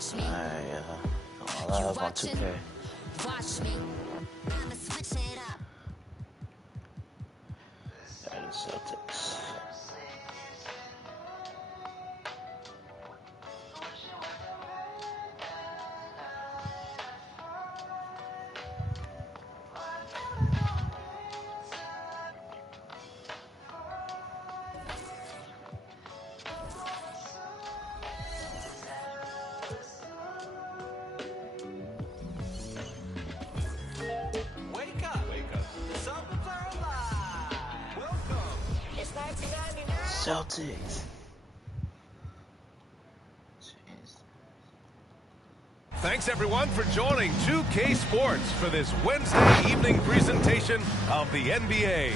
I love on 2K. And Celtics. Celtics. Thanks everyone for joining 2K Sports for this Wednesday evening presentation of the NBA.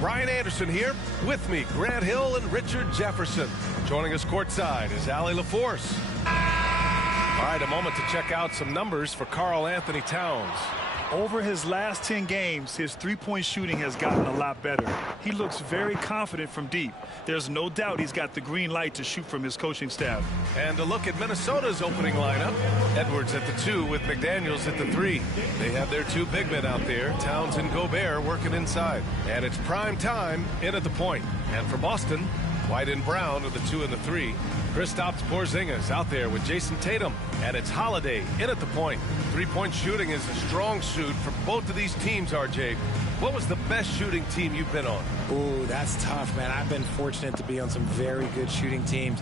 Brian Anderson here, with me Grant Hill and Richard Jefferson. Joining us courtside is Allie LaForce. All right, a moment to check out some numbers for Karl Anthony Towns. Over his last 10 games, his three-point shooting has gotten a lot better. He looks very confident from deep. There's no doubt he's got the green light to shoot from his coaching staff. And a look at Minnesota's opening lineup. Edwards at the 2 with McDaniels at the 3. They have their 2 big men out there, Towns and Gobert, working inside. And it's prime time in at the point. And for Boston, White and Brown are the 2 and the 3. Kristaps Porzingis out there with Jason Tatum. And it's Holiday in at the point. Three-point shooting is a strong suit for both of these teams, RJ. What was the best shooting team you've been on? Ooh, that's tough, man. I've been fortunate to be on some very good shooting teams.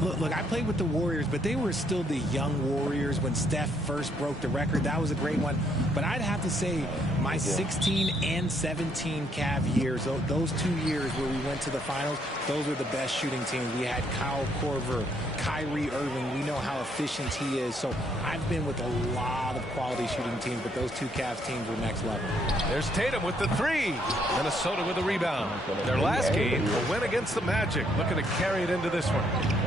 Look, I played with the Warriors, but they were still the young Warriors when Steph first broke the record. That was a great one. But I'd have to say my 16 and 17 Cavs years, those 2 years where we went to the finals, those were the best shooting teams. We had Kyle Korver, Kyrie Irving. We know how efficient he is. So I've been with a lot of quality shooting teams, but those 2 Cavs teams were next level. There's Tatum with the 3. Minnesota with a rebound. Their last game, a win against the Magic, looking to carry it into this one.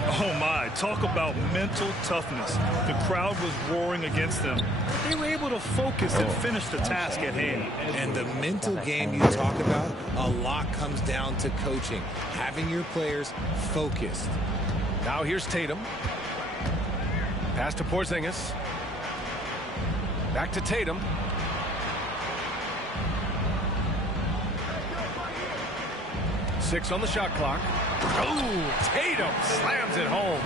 Oh, my. Talk about mental toughness. The crowd was roaring against them. They were able to focus and finish the task at hand. And the mental game you talk about, a lot comes down to coaching, having your players focused. Now here's Tatum. Pass to Porzingis. Back to Tatum. Six on the shot clock. Oh, Tatum slams it home.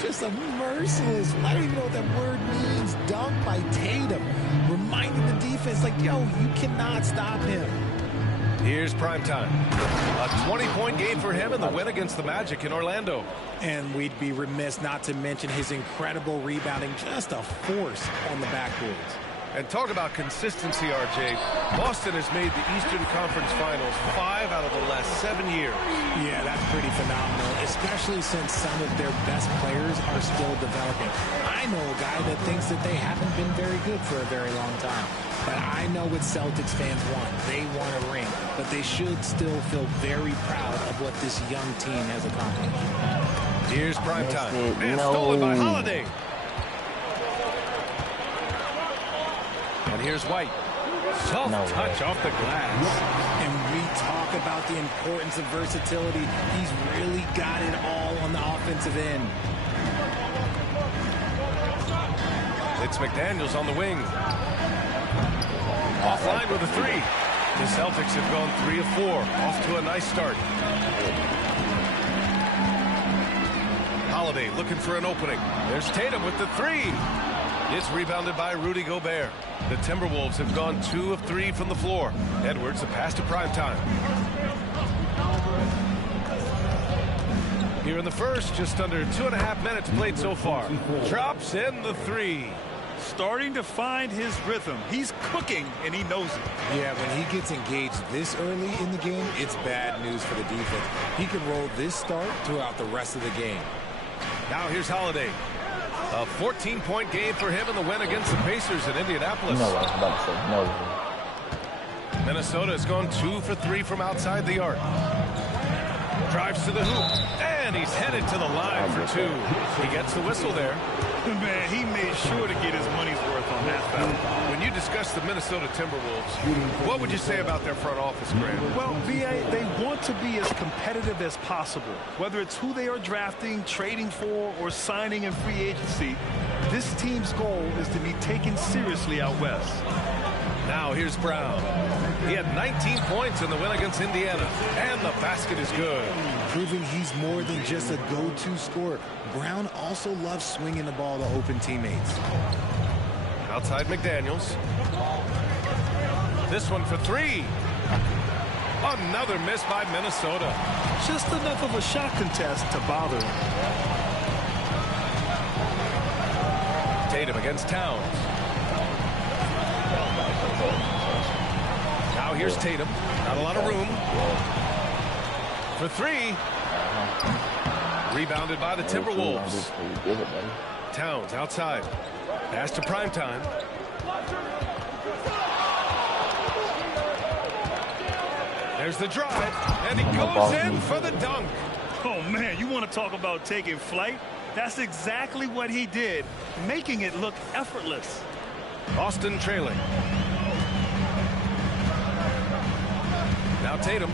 Just a merciless, I don't even know what that word means, dunk by Tatum. Reminding the defense, like, yo, you cannot stop him. Here's primetime. A 20-point game for him in the win against the Magic in Orlando. And we'd be remiss not to mention his incredible rebounding, just a force on the backboards. And talk about consistency, RJ. Boston has made the Eastern Conference Finals 5 out of the last 7 years. Yeah, that's pretty phenomenal, especially since some of their best players are still developing. I know a guy that thinks that they haven't been very good for a very long time. But I know what Celtics fans want. They want a ring. But they should still feel very proud of what this young team has accomplished. Here's primetime. And stolen by Holiday. And here's White. Soft touch off the glass. And we talk about the importance of versatility. He's really got it all on the offensive end. It's McDaniels on the wing. Offline with a 3. The Celtics have gone 3 of 4. Off to a nice start. Holiday looking for an opening. There's Tatum with the 3. It's rebounded by Rudy Gobert. The Timberwolves have gone 2 of 3 from the floor. Edwards, a pass to primetime. Here in the first, just under 2.5 minutes played so far. Drops in the 3. Starting to find his rhythm. He's cooking, and he knows it. Yeah, when he gets engaged this early in the game, it's bad news for the defense. He can roll this start throughout the rest of the game. Now here's Holiday. A 14-point game for him in the win against the Pacers in Indianapolis. No, I was about to say no. Minnesota has gone 2 for 3 from outside the arc. Drives to the hoop, and he's headed to the line for two. He gets the whistle there. Man, he made sure to get his money's worth on that foul. When you discuss the Minnesota Timberwolves, what would you say about their front office, Grant? Well, B.A., they want to be as competitive as possible. Whether it's who they are drafting, trading for, or signing in free agency, this team's goal is to be taken seriously out west. Now here's Brown. He had 19 points in the win against Indiana, and the basket is good. Proving he's more than just a go-to scorer. Brown also loves swinging the ball to open teammates. Outside McDaniels. This one for three. Another miss by Minnesota. Just enough of a shot contest to bother him. Tatum against Towns. Now here's Tatum. Not a lot of room. For three. Rebounded by the Timberwolves. Towns outside. Pass to Primetime. There's the drive, and he goes in for the dunk. Oh, man, you want to talk about taking flight? That's exactly what he did, making it look effortless. Boston trailing. Now Tatum.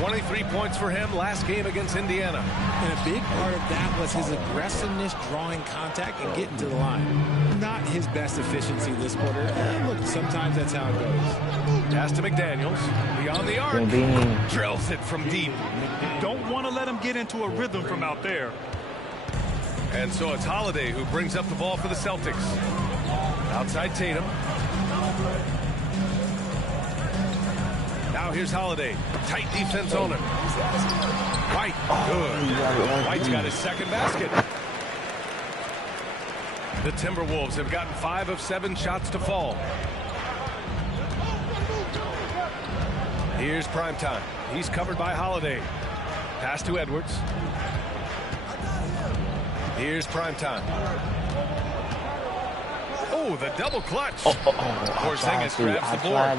23 points for him last game against Indiana. And a big part of that was his aggressiveness, drawing contact, and getting to the line. Not his best efficiency this quarter. Look, sometimes that's how it goes. Pass to McDaniels. Beyond the arc. Drills it from deep. Don't want to let him get into a rhythm from out there. And so it's Holiday who brings up the ball for the Celtics. Outside Tatum. Now here's Holiday. Tight defense on him. White, good. White's got his second basket. The Timberwolves have gotten 5 of 7 shots to fall. Here's Primetime. He's covered by Holiday. Pass to Edwards. Here's Primetime. Oh, the double clutch. Porzingis grabs the board.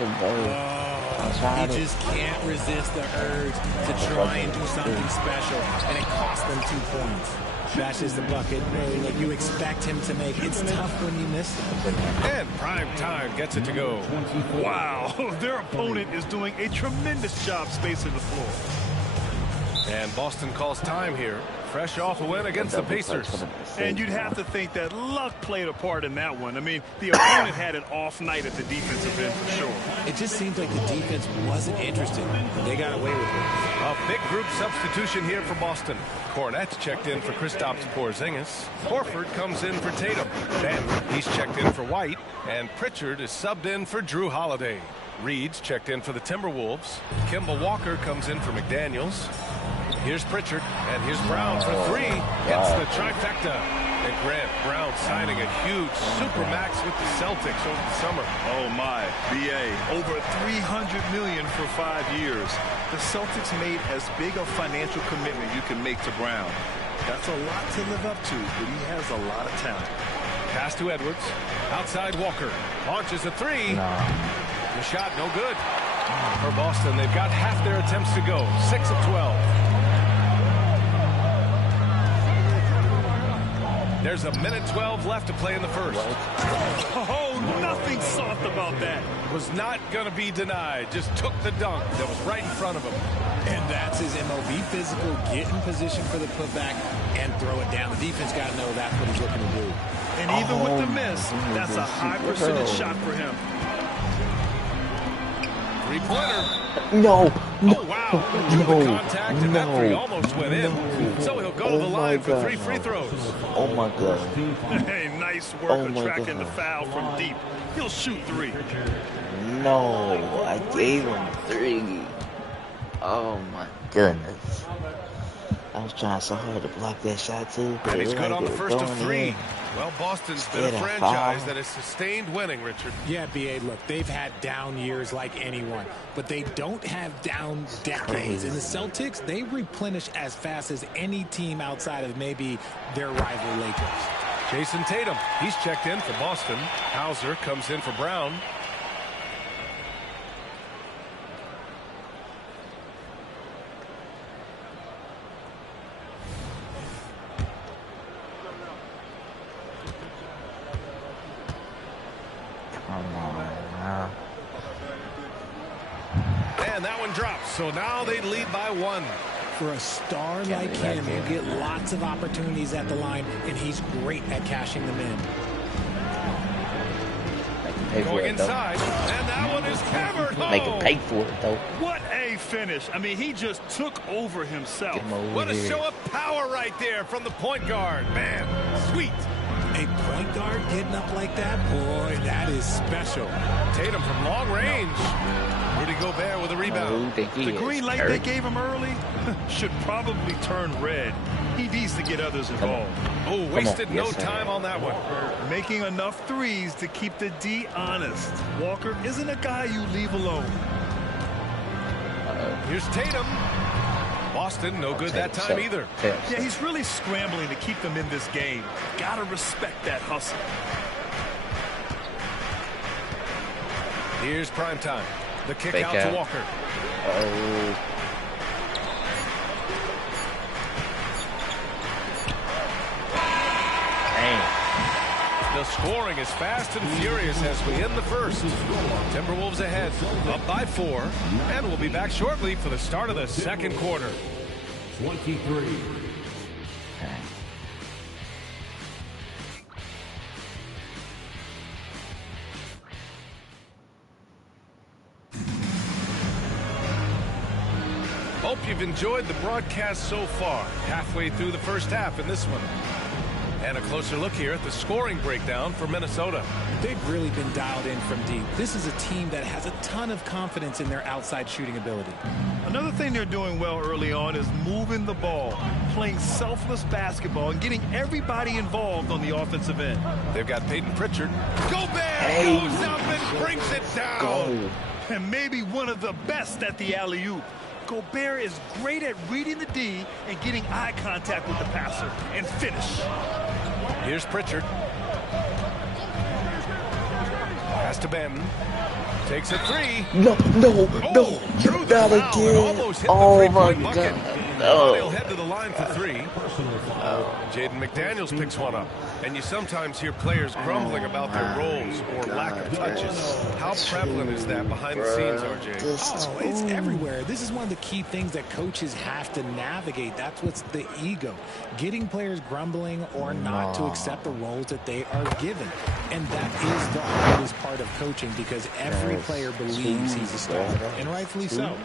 He just can't resist the urge to try and do something special, and it cost them 2 points. That's just the bucket that you expect him to make. It's tough when you miss them. And Primetime gets it to go. Wow, their opponent is doing a tremendous job spacing the floor. And Boston calls time here. Fresh off a win against the Pacers. And you'd have to think that luck played a part in that one. I mean, the opponent had an off night at the defensive end for sure. It just seems like the defense wasn't interested. They got away with it. A big group substitution here for Boston. Kornet's checked in for Kristaps Porzingis. Horford comes in for Tatum. Then he's checked in for White. And Pritchard is subbed in for Drew Holiday. Reed's checked in for the Timberwolves. Kemba Walker comes in for McDaniels. Here's Pritchard, and here's Brown for three. Gets the trifecta. And Grant, Brown signing a huge supermax with the Celtics over the summer. Oh my, BA, over $300 million for 5 years. The Celtics made as big a financial commitment you can make to Brown. That's a lot to live up to, but he has a lot of talent. Pass to Edwards. Outside Walker. Launches a three. The shot no good. For Boston, they've got half their attempts to go. 6 of 12. There's a minute 12 left to play in the first. Oh, nothing soft about that. Was not going to be denied. Just took the dunk that was right in front of him. And that's his MO. Be physical, get in position for the putback, and throw it down. The defense got to know that's what he's looking to do. And even with the miss, that's a high percentage shot for him. Three-pointer. No. Oh, wow. Drew the contact, and that three almost went in. So he'll go to the line for 3 free throws. Oh, my God. Hey, nice work attracting the foul from deep. He'll shoot 3. No, I gave him 3. Oh, my goodness. I was trying so hard to block that shot, too. And he's good on the first of 3. In. Well, Boston's been a franchise that has sustained winning, Richard. Yeah, B.A., look, they've had down years like anyone, but they don't have down decades. And the Celtics, they replenish as fast as any team outside of maybe their rival Lakers. Jason Tatum, he's checked in for Boston. Hauser comes in for Brown. And that one drops. So now they lead by 1. For a star like him, you get lots of opportunities at the line, and he's great at cashing them in. Going inside, and that one is hammered home. Make him pay for it, though. What a finish. I mean, he just took over himself. What a show of power right there from the point guard. Man, sweet. A point guard getting up like that? Boy, that is special. Tatum from long range. Rudy Gobert with a rebound. The green light they gave him early should probably turn red. He needs to get others involved. Oh, wasted no time on that one. Making enough threes to keep the D honest. Walker isn't a guy you leave alone. Here's Tatum. Boston, no good that time either. Yeah, he's really scrambling to keep them in this game. Gotta respect that hustle. Here's prime time. The kick Fake out out. to Walker. Oh. The scoring is fast and furious as we end the first. Timberwolves ahead, up by 4, and we'll be back shortly for the start of the second quarter. 23. Hope you've enjoyed the broadcast so far. Halfway through the first half in this one. And a closer look here at the scoring breakdown for Minnesota. They've really been dialed in from deep. This is a team that has a ton of confidence in their outside shooting ability. Another thing they're doing well early on is moving the ball, playing selfless basketball, and getting everybody involved on the offensive end. They've got Peyton Pritchard. Gobert goes up and brings it down. And maybe one of the best at the alley-oop. Gobert is great at reading the D and getting eye contact with the passer and finish. Here's Pritchard. Pass to Benton. Takes a 3. No. Drew the Not foul and again. almost hit Oh, the my three-point bucket. God. They'll head to the line for 3. Jaden McDaniels picks one up. And you sometimes hear players grumbling about their roles or lack of touches. How prevalent is that behind the scenes, RJ? Oh, it's everywhere. This is one of the key things that coaches have to navigate. That's what's the ego. Getting players grumbling or not to accept the roles that they are given. And that is the hardest part of coaching because every player believes he's a star. And rightfully so.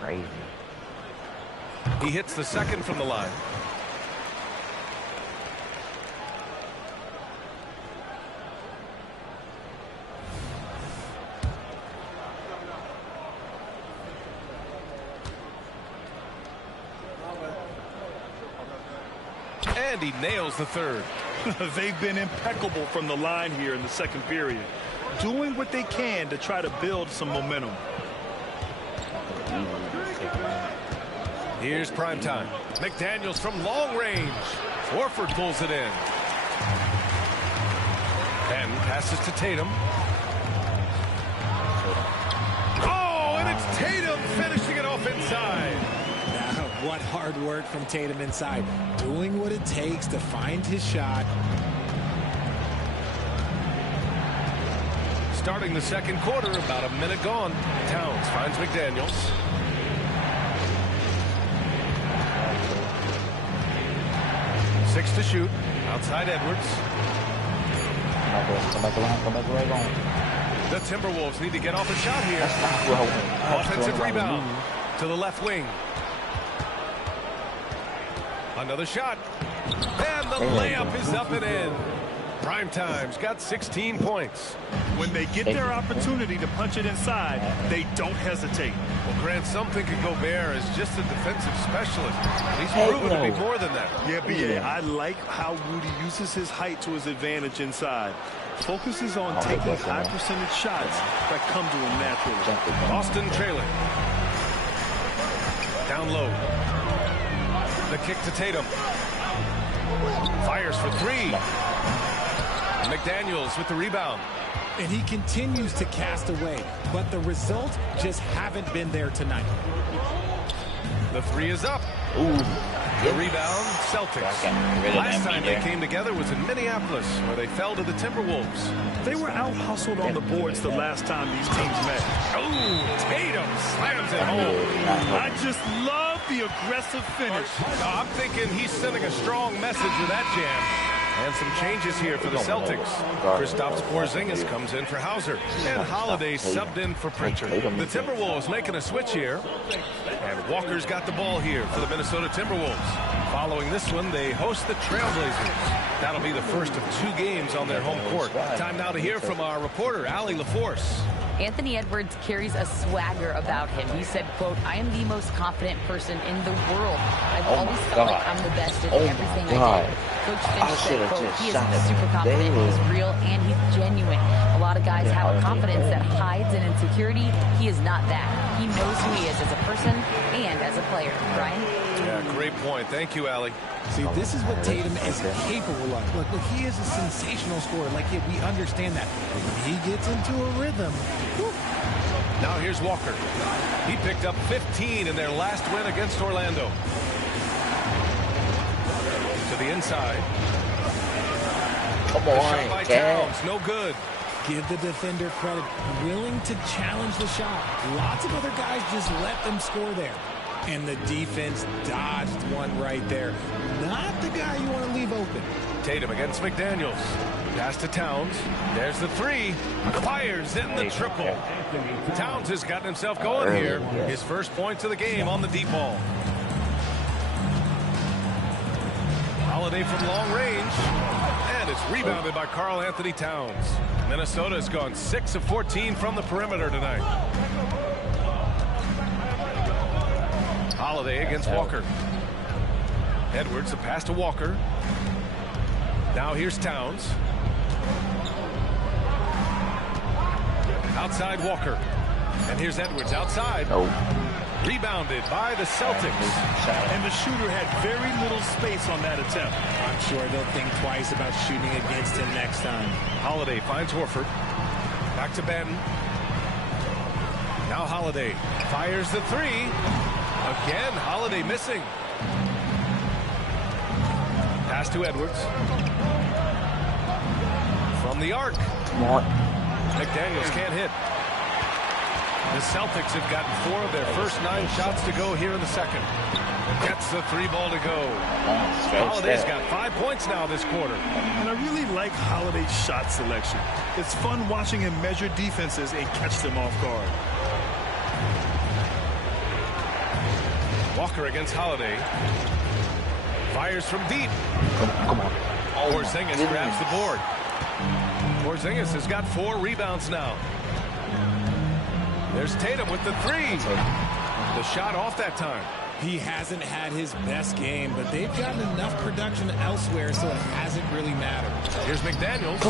Crazy. He hits the second from the line. And he nails the third. They've been impeccable from the line here in the second period, doing what they can to try to build some momentum. Here's prime time. McDaniels from long range. Horford pulls it in. And passes to Tatum. Oh, and it's Tatum finishing it off inside. Now, what hard work from Tatum inside. Doing what it takes to find his shot. Starting the second quarter, about a minute gone. Towns finds McDaniels. Six to shoot. Outside Edwards. Come back around. The Timberwolves need to get off a shot here. Offensive rebound to the left wing. Another shot. And the layup is up and in. Primetime's got 16 points. When they get their opportunity to punch it inside, they don't hesitate. Well, Grant, some think of Gobert as just a defensive specialist. He's proven to be more than that. Yeah, B.A., I like how Rudy uses his height to his advantage inside. Focuses on taking high percentage shots that come to him naturally. Boston trailing. Down low. The kick to Tatum. Fires for 3. McDaniels with the rebound. And he continues to cast away, but the results just haven't been there tonight. The 3 is up. Ooh, The rebound, Celtics. Last time they came together was in Minneapolis, where they fell to the Timberwolves. They were out-hustled on the boards the last time these teams met. Oh, Tatum slams it home. I just love the aggressive finish. I'm thinking he's sending a strong message with that jam. And some changes here for the Celtics. Kristaps Porzingis comes in for Hauser. And Holiday subbed in for Pritchard. The Timberwolves making a switch here. And Walker's got the ball here for the Minnesota Timberwolves. Following this one, they host the Trailblazers. That'll be the first of 2 games on their home court. Time now to hear from our reporter, Allie LaForce. Anthony Edwards carries a swagger about him. He said, quote, "I am the most confident person in the world. I've always felt like I'm the best at everything I do." Coach Finch said, quote, "He is super confident, he's real, and he's genuine. A lot of guys have a confidence that hides an insecurity. He is not that. He knows who he is as a person and as a player." Brian? Yeah, great point. Thank you, Allie. See, this is what Tatum is capable of. Look, he is a sensational scorer. Like, we understand that. But when he gets into a rhythm, whew. Now here's Walker. He picked up 15 in their last win against Orlando. To the inside. Come The on, shot by Cat. Towns, no good. Give the defender credit. Willing to challenge the shot. Lots of other guys just let them score there. And the defense dodged one right there. Not the guy you want to leave open. Tatum against McDaniels. Pass to Towns. There's the 3. Fires in the triple. Towns has gotten himself going here. His first points of the game on the deep ball. Holiday from long range. And it's rebounded by Karl Anthony Towns. Minnesota has gone 6 of 14 from the perimeter tonight. Holiday against Walker. Edwards, a pass to Walker. Now here's Towns. Outside Walker. And here's Edwards outside. Rebounded by the Celtics. And the shooter had very little space on that attempt. I'm sure they'll think twice about shooting against him next time. Holiday finds Horford. Back to Ben. Now Holiday fires the 3. Again, Holiday missing. Pass to Edwards. From the arc. Come on. McDaniels can't hit. The Celtics have gotten 4 of their first 9 shots to go here in the second. Gets the 3 ball to go. Holiday's got 5 points now this quarter. And I really like Holiday's shot selection. It's fun watching him measure defenses and catch them off guard. Walker against Holiday. Fires from deep. Come on. Porzingis grabs the board. Porzingis has got 4 rebounds now. There's Tatum with the 3. The shot off that time. He hasn't had his best game, but they've gotten enough production elsewhere, so it hasn't really mattered. Here's McDaniels.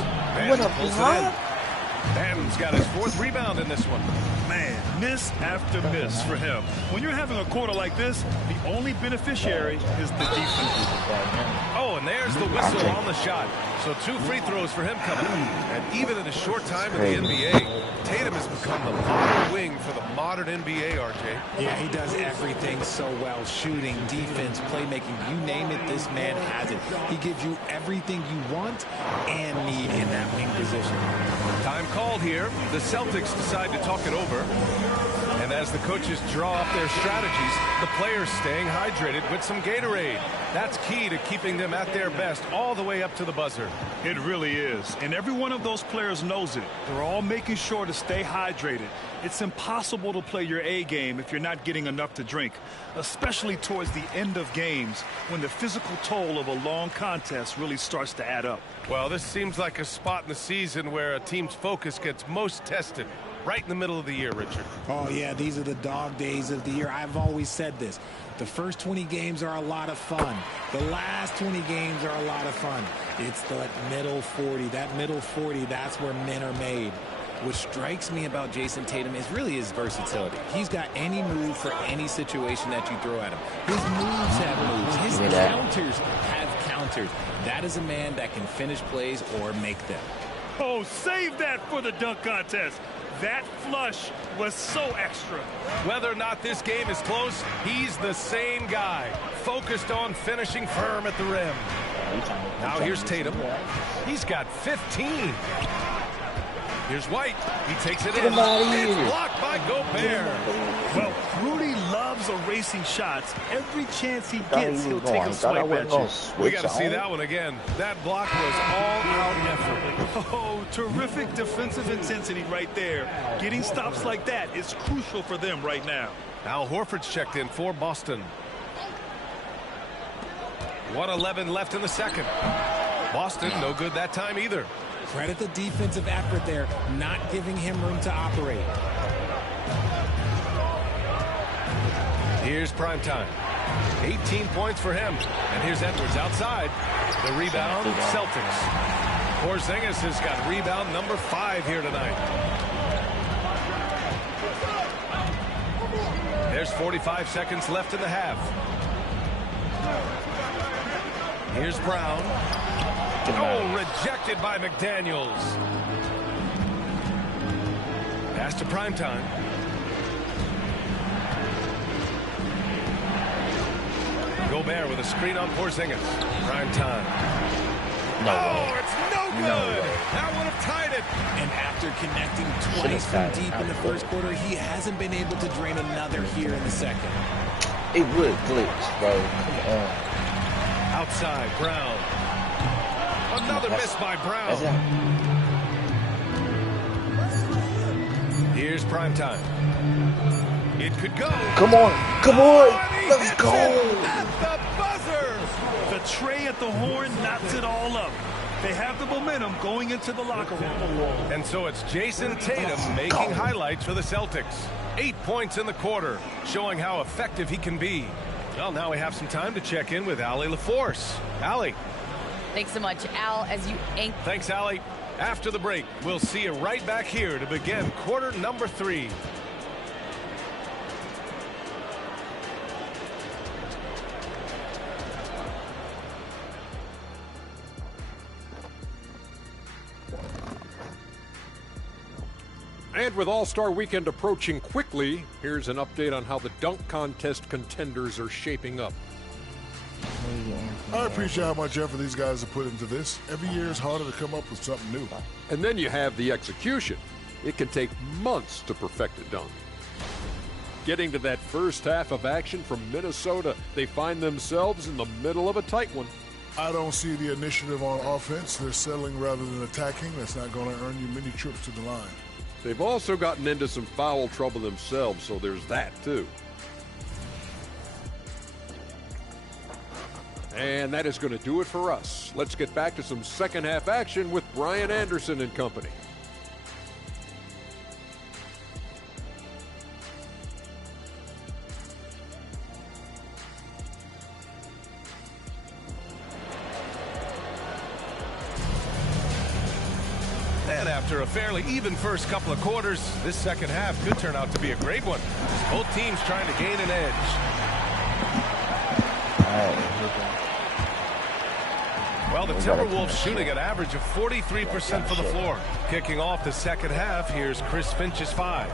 What a pulls it block. in. Ben's got his 4th rebound in this one. Man, miss after miss for him. When you're having a quarter like this, the only beneficiary is the defense. Oh, and there's the whistle on the shot. So 2 free throws for him coming up. And even in a short time in the NBA, Tatum has become the modern wing for the modern NBA, RJ. Yeah, he does everything so well. Shooting, defense, playmaking, you name it, this man has it. He gives you everything you want and need in that wing position. Time called here. The Celtics decide to talk it over. And as the coaches draw up their strategies, the players staying hydrated with some Gatorade. That's key to keeping them at their best all the way up to the buzzer. It really is. And every one of those players knows it. They're all making sure to stay hydrated. It's impossible to play your A game if you're not getting enough to drink, especially towards the end of games when the physical toll of a long contest really starts to add up. Well, this seems like a spot in the season where a team's focus gets most tested. Right in the middle of the year, Richard. Oh, yeah, these are the dog days of the year. I've always said this. The first 20 games are a lot of fun. The last 20 games are a lot of fun. It's the middle 40. That middle 40, that's where men are made. What strikes me about Jason Tatum is really his versatility. He's got any move for any situation that you throw at him. His moves have moves. His counters have counters. That is a man that can finish plays or make them. Oh, save that for the dunk contest. That flush was so extra. Whether or not this game is close, he's the same guy, focused on finishing firm at the rim. Now here's Tatum. He's got 15. Here's White. He takes it in. It's blocked by Gobert. Well, Rudy loves erasing shots. Every chance he gets, he'll take a swipe at you. We got to see that one again. That block was all-out effort. Oh, terrific defensive intensity right there. Getting stops like that is crucial for them right now. Al Horford's checked in for Boston. 1:11 left in the second. Boston, no good that time either. Credit the defensive effort there, not giving him room to operate. Here's prime time. 18 points for him. And here's Edwards outside. The rebound, Celtics. Porzingis has got rebound number 5 here tonight. There's 45 seconds left in the half. Here's Brown. Oh, rejected by McDaniels. Pass to primetime. Gobert with a screen on Porzingis. Primetime. Oh, it's no good. That would have tied it. And after connecting twice from deep in the first quarter, he hasn't been able to drain another here in the second. It would glitch, bro. Come on. Outside, Brown. Another miss by Brown. Here's primetime. It could go. Come on. Come on. Let's go. At the buzzer. The tray at the horn knocks it all up. They have the momentum going into the locker room. And so it's Jason Tatum making highlights for the Celtics. 8 points in the quarter, showing how effective he can be. Well, now we have some time to check in with Allie LaForce. Allie. Thanks so much, Al. Thanks, Allie. After the break, we'll see you right back here to begin quarter number 3. And with All-Star Weekend approaching quickly, here's an update on how the dunk contest contenders are shaping up. I appreciate how much effort these guys have put into this. Every year it's harder to come up with something new. And then you have the execution. It can take months to perfect a dunk. Getting to that first half of action from Minnesota, they find themselves in the middle of a tight one. I don't see the initiative on offense. They're settling rather than attacking. That's not going to earn you many trips to the line. They've also gotten into some foul trouble themselves, so there's that too. And that is going to do it for us. Let's get back to some second half action with Brian Anderson and company. And after a fairly even first couple of quarters, this second half could turn out to be a great one. Both teams trying to gain an edge. Well, the Timberwolves shooting an average of 43% from the floor. Kicking off the second half, here's Chris Finch's 5.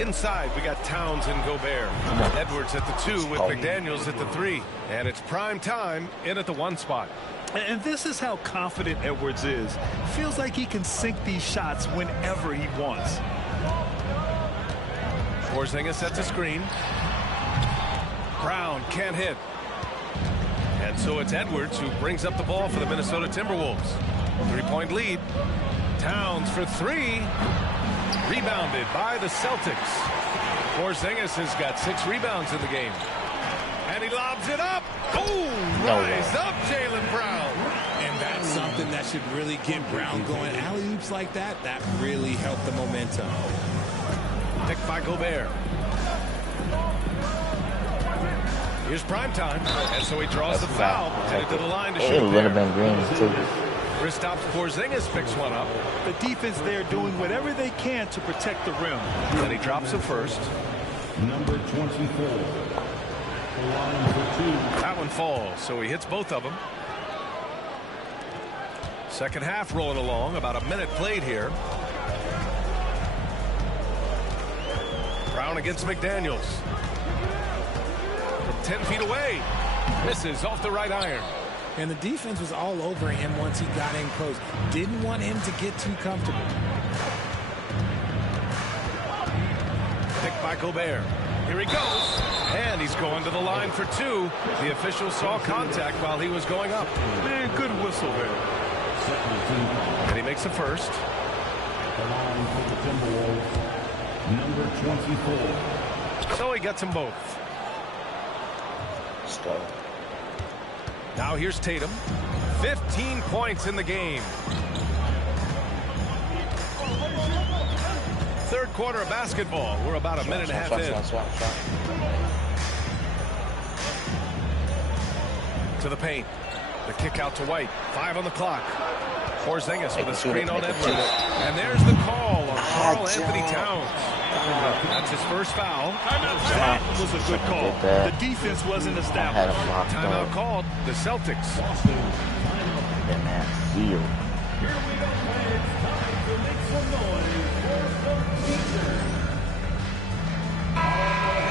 Inside, we got Towns and Gobert. Edwards at the 2 with McDaniels at the 3. And it's prime time in at the 1 spot. And this is how confident Edwards is. Feels like he can sink these shots whenever he wants. Porzingis sets a screen. Brown can't hit. And so it's Edwards who brings up the ball for the Minnesota Timberwolves. 3-point lead. Towns for 3. Rebounded by the Celtics. Porzingis has got 6 rebounds in the game. And he lobs it up. Oh, rise up, Jaylen Brown. And that's something that should really get Brown going. Alley-oops like that, that really helped the momentum. Picked by Gobert. Here's primetime. And so he draws the foul. Headed to the line to shoot. It would have been green, too. Kristaps Porzingis picks one up. The defense there doing whatever they can to protect the rim. And he drops it first. Number 24. That one falls, so he hits both of them. Second half rolling along, about a minute played here. Brown against McDaniels. From 10 feet away. Misses off the right iron. And the defense was all over him once he got in close. Didn't want him to get too comfortable. Picked by Gobert. Here he goes. And he's going to the line for two. The official saw contact while he was going up. Man, good whistle there. And he makes the first. Number 24. So he gets them both. Let's go. Now here's Tatum. 15 points in the game. Third quarter of basketball. We're about a minute and a half in. To the paint. The kick out to White. 5 on the clock. Porzingis with a screen on Edwards. And there's the call on Karl Anthony Towns. That's his first foul. That was a good call. The defense wasn't established. Timeout called. The Celtics. That man healed.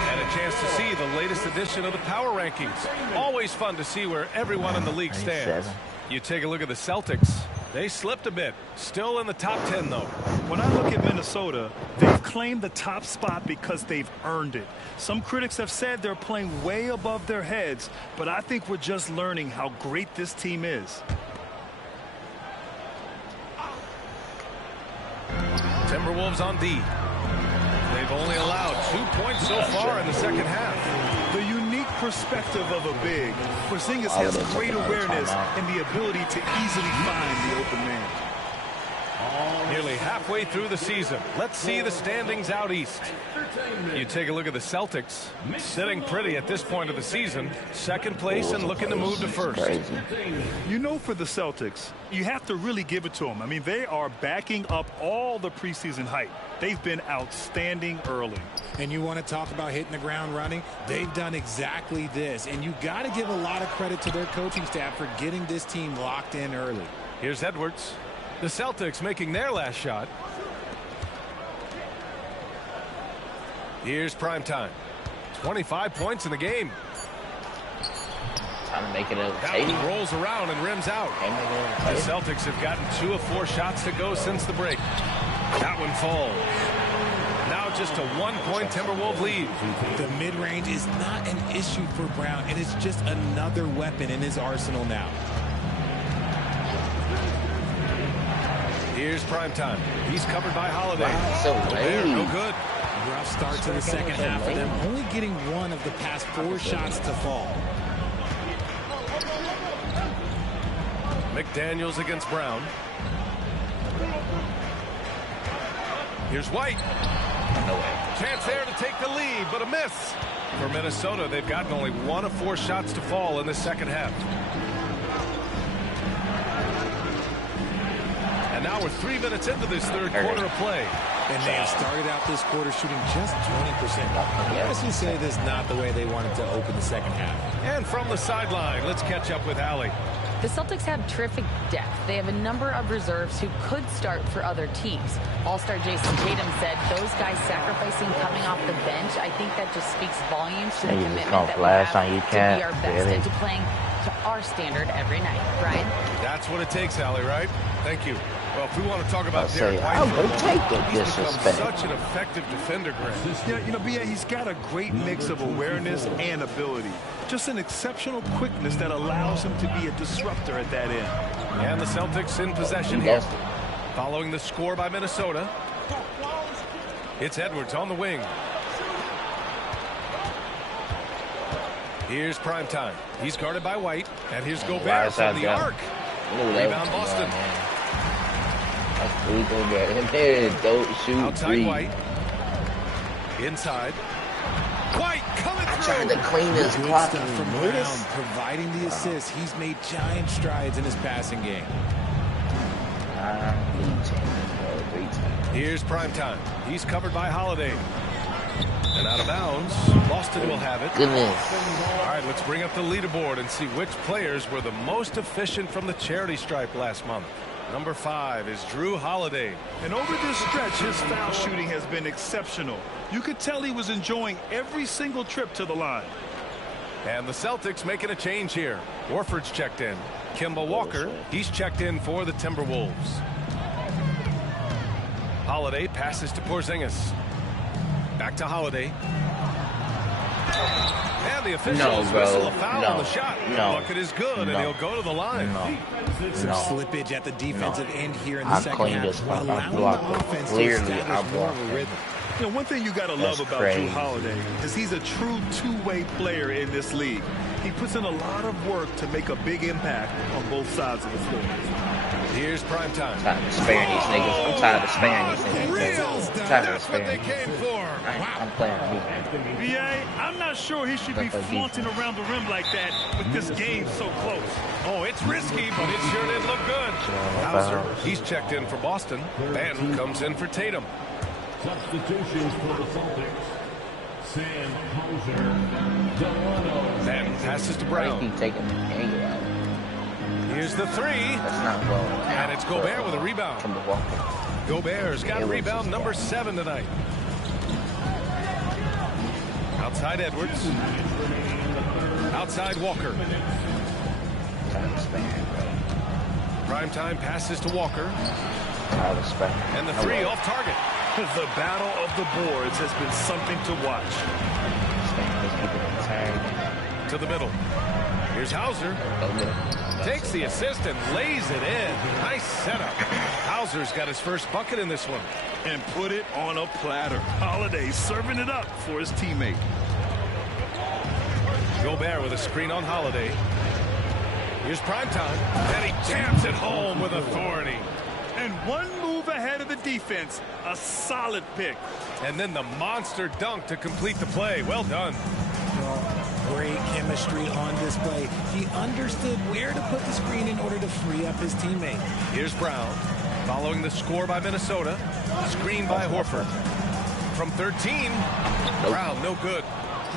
And a chance to see the latest edition of the power rankings. Always fun to see where everyone in the league stands. You take a look at the Celtics. They slipped a bit. Still in the top 10, though. When I look at Minnesota, they've claimed the top spot because they've earned it. Some critics have said they're playing way above their heads, but I think we're just learning how great this team is. Timberwolves on D. They've only allowed 2 points so far in the second half. The unique perspective of a big. Porzingis has great awareness and the ability to easily find the open man. Nearly halfway through the season. Let's see the standings out east. You take a look at the Celtics. Sitting pretty at this point of the season. Second place and looking to move to first. You know, for the Celtics, you have to really give it to them. I mean, they are backing up all the preseason hype. They've been outstanding early. And you want to talk about hitting the ground running? They've done exactly this. And you got to give a lot of credit to their coaching staff for getting this team locked in early. Here's Edwards. The Celtics making their last shot. Here's prime time. 25 points in the game. Time to make it a that one rolls around and rims out. The Celtics have gotten 2 of 4 shots to go since the break. That one falls. Now just a 1-point Timberwolves lead. The mid-range is not an issue for Brown. It is just another weapon in his arsenal now. Here's prime time. He's covered by Holiday. Wow, no good. Rough start to the second half for them, only getting 1 of the past 4 shots to fall. McDaniels against Brown. Here's White. No way. Chance there to take the lead, but a miss. For Minnesota, they've gotten only 1 of 4 shots to fall in the second half. And now we're 3 minutes into this third quarter of play. And they have started out this quarter shooting just 20%. Yes, you say this is not the way they wanted to open the second half. And from the sideline, let's catch up with Allie. The Celtics have terrific depth. They have a number of reserves who could start for other teams. All-star Jason Tatum said those guys sacrificing coming off the bench, I think that just speaks volumes to the commitment that we have to be our best and to playing to our standard every night. Brian? That's what it takes, Allie, right? Thank you. Well, if we want to talk about Derek White, he's become such an effective defender, Grant. Yeah, you know, B.A., he's got a great mix of awareness and ability. Just an exceptional quickness that allows him to be a disruptor at that end. And the Celtics in possession here. Following the score by Minnesota. It's Edwards on the wing. Here's prime time. He's guarded by White. And here's Gobert from the arc. Rebound Boston. Outside White. Inside. White coming through. Trying to clean his clock from Brown, providing the assist. He's made giant strides in his passing game. Here's prime time. He's covered by Holiday. And out of bounds. Boston will have it. Goodness. All right, let's bring up the leaderboard and see which players were the most efficient from the charity stripe last month. Number 5 is Jrue Holiday. And over this stretch, his foul shooting has been exceptional. You could tell he was enjoying every single trip to the line. And the Celtics making a change here. Horford's checked in. Kemba Walker, he's checked in for the Timberwolves. Holiday passes to Porzingis. Back to Holiday. And the officials whistle a foul on the shot. The bucket is good, and he'll go to the line. Some slippage at the defensive end here in the second cleaned half. this one. Allowing the offense to Clearly, establish more of a rhythm. You know, one thing you got to love about Jrue Holiday is he's a true two-way player in this league. He puts in a lot of work to make a big impact on both sides of the floor. Here's prime time. I'm tired of sparing these niggas. I'm tired of sparing these niggas. I'm tired of That's what they sparing. came for. I'm playing me. BA, I'm not sure he should be flaunting around the rim like that with this game so close. Oh, it's risky, but it sure did look good. Hauser, he's checked in for Boston. Ben comes in for Tatum. Substitutions for the Celtics. Sam Hauser, Delano. Ben passes to Why Brown. keep taking the angle out? Here's the 3. That's not well. And it's Gobert with a rebound. From the Walker. Gobert's got rebound number 7 tonight. Outside Edwards. Outside Walker. Primetime passes to Walker. And the 3 off target. The battle of the boards has been something to watch. To the middle. Here's Hauser. Takes the assist and lays it in. Nice setup. Hauser's got his first bucket in this one. And put it on a platter. Holiday serving it up for his teammate. Gobert with a screen on Holiday. Here's primetime. And he jams it home with authority. And one move ahead of the defense. A solid pick. And then the monster dunk to complete the play. Well done. Great chemistry on display. He understood where to put the screen in order to free up his teammate. Here's Brown. Following the score by Minnesota. Screen by Horford. From 13. Brown, no good.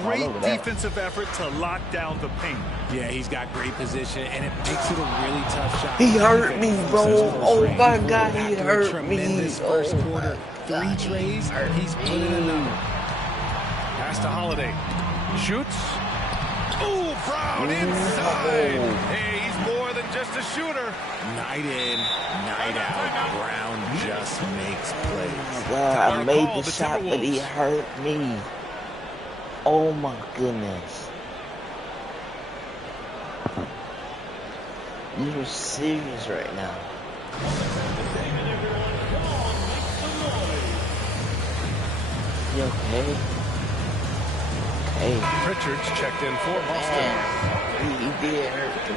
Great defensive effort to lock down the paint. Yeah, he's got great position, and it makes it a really tough shot. He hurt me, bro. Oh, my God, he hurt me. Tremendous first quarter. 3 trays, he's put in another. Pass to Holiday. Shoots. Ooh, Brown inside. Hey, he's more than just a shooter. Night in, night out. Brown just makes plays. I made the shot, but he hurt me. Oh my goodness. You're serious right now. You okay? Okay. Pritchard's checked in for Boston. He did hurt me.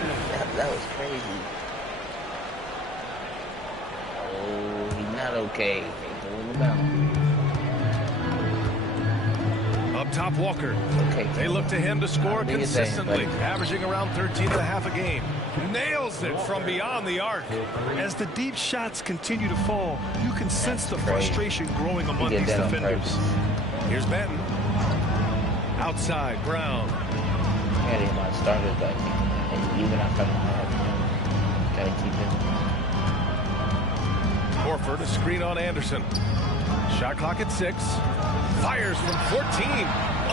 That was crazy. Oh, he's not okay. He's going down. Up top, Walker. Okay. They look to him to score consistently, averaging around 13 and a half a game. Nails it from beyond the arc. As the deep shots continue to fall, you can sense the frustration growing among these defenders. Here's Benton. Outside, Brown. I got him on started, but even after I gotta keep it. Horford, a screen on Anderson. Shot clock at 6. Fires from 14.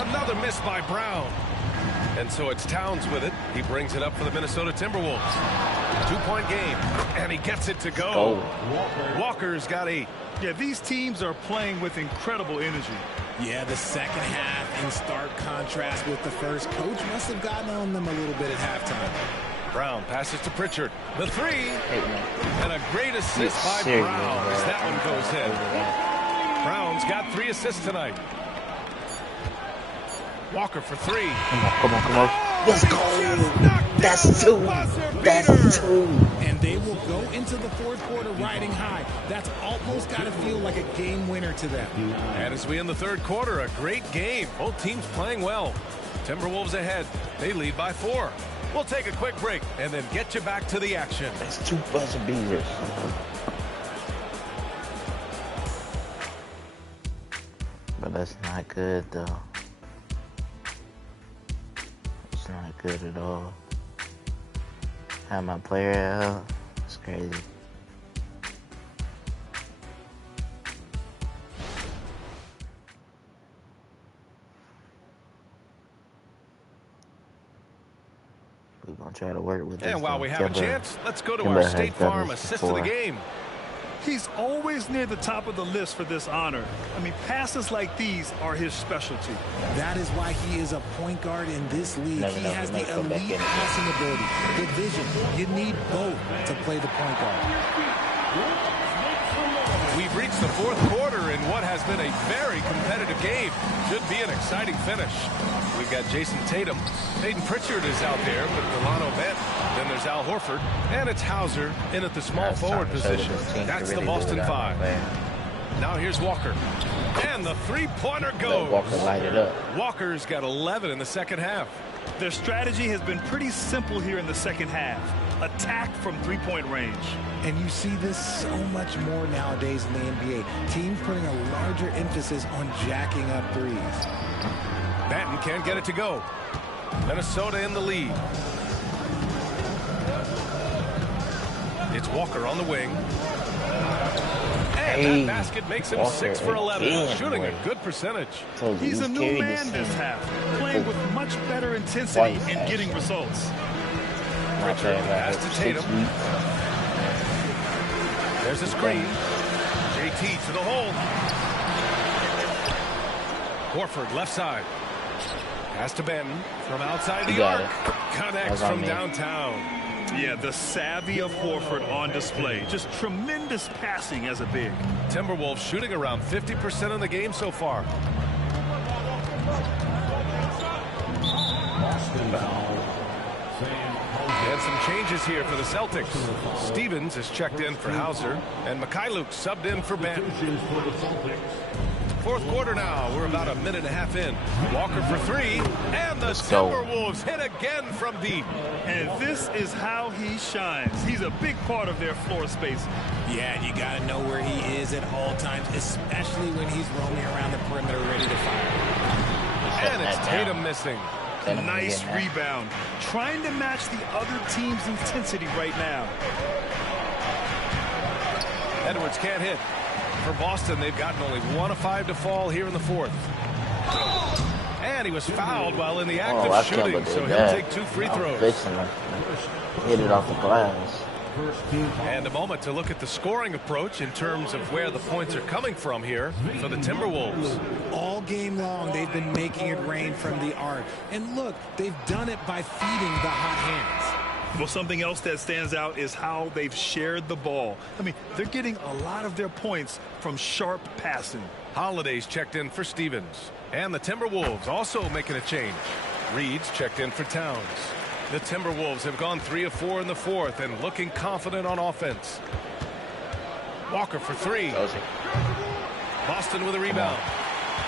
Another miss by Brown. And so it's Towns with it. He brings it up for the Minnesota Timberwolves. 2-point game. And he gets it to go. Walker's got 8. Yeah, these teams are playing with incredible energy. Yeah, the second half in stark contrast with the first. Coach must have gotten on them a little bit at halftime. Brown passes to Pritchard. The 3. And a great assist by Brown as that one goes in. Brown's got 3 assists tonight. Walker for 3. Come on. Let's go. That's 2. That's 2. And they will go into the fourth quarter riding high. That's almost got to feel like a game winner to them. And as we end the third quarter, a great game. Both teams playing well. Timberwolves ahead. They lead by 4. We'll take a quick break and then get you back to the action. That's 2 buzzer beaters. But that's not good, though. It's not good at all. Have my player out. It's crazy. try to work with this. And while we have a chance, let's go to Kimber our State Farm assist of the game. He's always near the top of the list for this honor. I mean, passes like these are his specialty. That is why he is a point guard in this league. He has the elite passing ability, the vision. You need both to play the point guard. We've reached the fourth quarter in what has been a very competitive game. Should be an exciting finish. We've got Jason Tatum. Peyton Pritchard is out there with Delano Bent. Then there's Al Horford. And it's Hauser in at the small forward position. That's the Boston Five. Now here's Walker. And the three-pointer goes. Walker light it up. Walker's got 11 in the second half. Their strategy has been pretty simple here in the second half. Attack from three-point range. And you see this so much more nowadays in the NBA. Teams putting a larger emphasis on jacking up threes. Batten can't get it to go. Minnesota in the lead. It's Walker on the wing. And that basket makes him Walker 6 for 11, again, shooting boy. a good percentage. He's a new man this half, playing with much better intensity and getting results. Pritchard pass to Tatum. There's a screen. JT to the hole. Horford left side. Pass to Benton from outside the arc. Connects from downtown. Yeah, the savvy of Horford on display. Just tremendous passing as a big. Timberwolves shooting around 50% in the game so far. And some changes here for the Celtics. Stevens is checked in for Hauser, and Mikhailuk subbed in for Benton. Fourth quarter now. We're about a minute and a half in. Walker for three, and the Timberwolves hit again from deep. And this is how he shines. He's a big part of their floor space. Yeah, you got to know where he is at all times, especially when he's roaming around the perimeter ready to fire. And it's Tatum missing. Nice rebound. Trying to match the other team's intensity right now. Edwards can't hit. For Boston, they've gotten only 1 of 5 to fall here in the fourth. And he was fouled while in the act of shooting, so he'll take 2 free throws. Hit it off the glass. And a moment to look at the scoring approach in terms of where the points are coming from here for the Timberwolves. All game long, they've been making it rain from the arc. And look, they've done it by feeding the hot hands. Well, something else that stands out is how they've shared the ball. I mean, they're getting a lot of their points from sharp passing. Holiday's checked in for Stevens. And the Timberwolves also making a change. Reed's checked in for Towns. The Timberwolves have gone 3 of 4 in the fourth and looking confident on offense. Walker for 3. Boston with a rebound.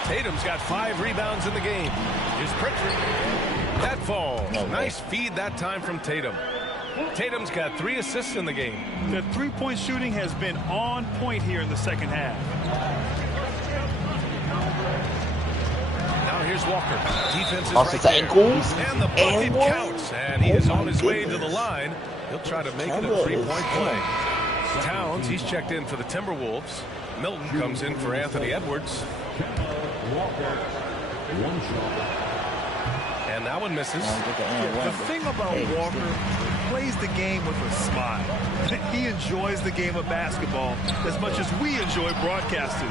Tatum's got 5 rebounds in the game. Here's Pritchard. That falls. Nice feed that time from Tatum. Tatum's got 3 assists in the game. The three-point shooting has been on point here in the second half. Now here's Walker. Defense is right there. And the bucket counts. And he is on his way to the line. He'll try to make it a 3-point play. Towns, he's checked in for the Timberwolves. Milton comes in for Anthony Edwards. And that one misses. The thing about Walker, he plays the game with a smile. He enjoys the game of basketball as much as we enjoy broadcasting.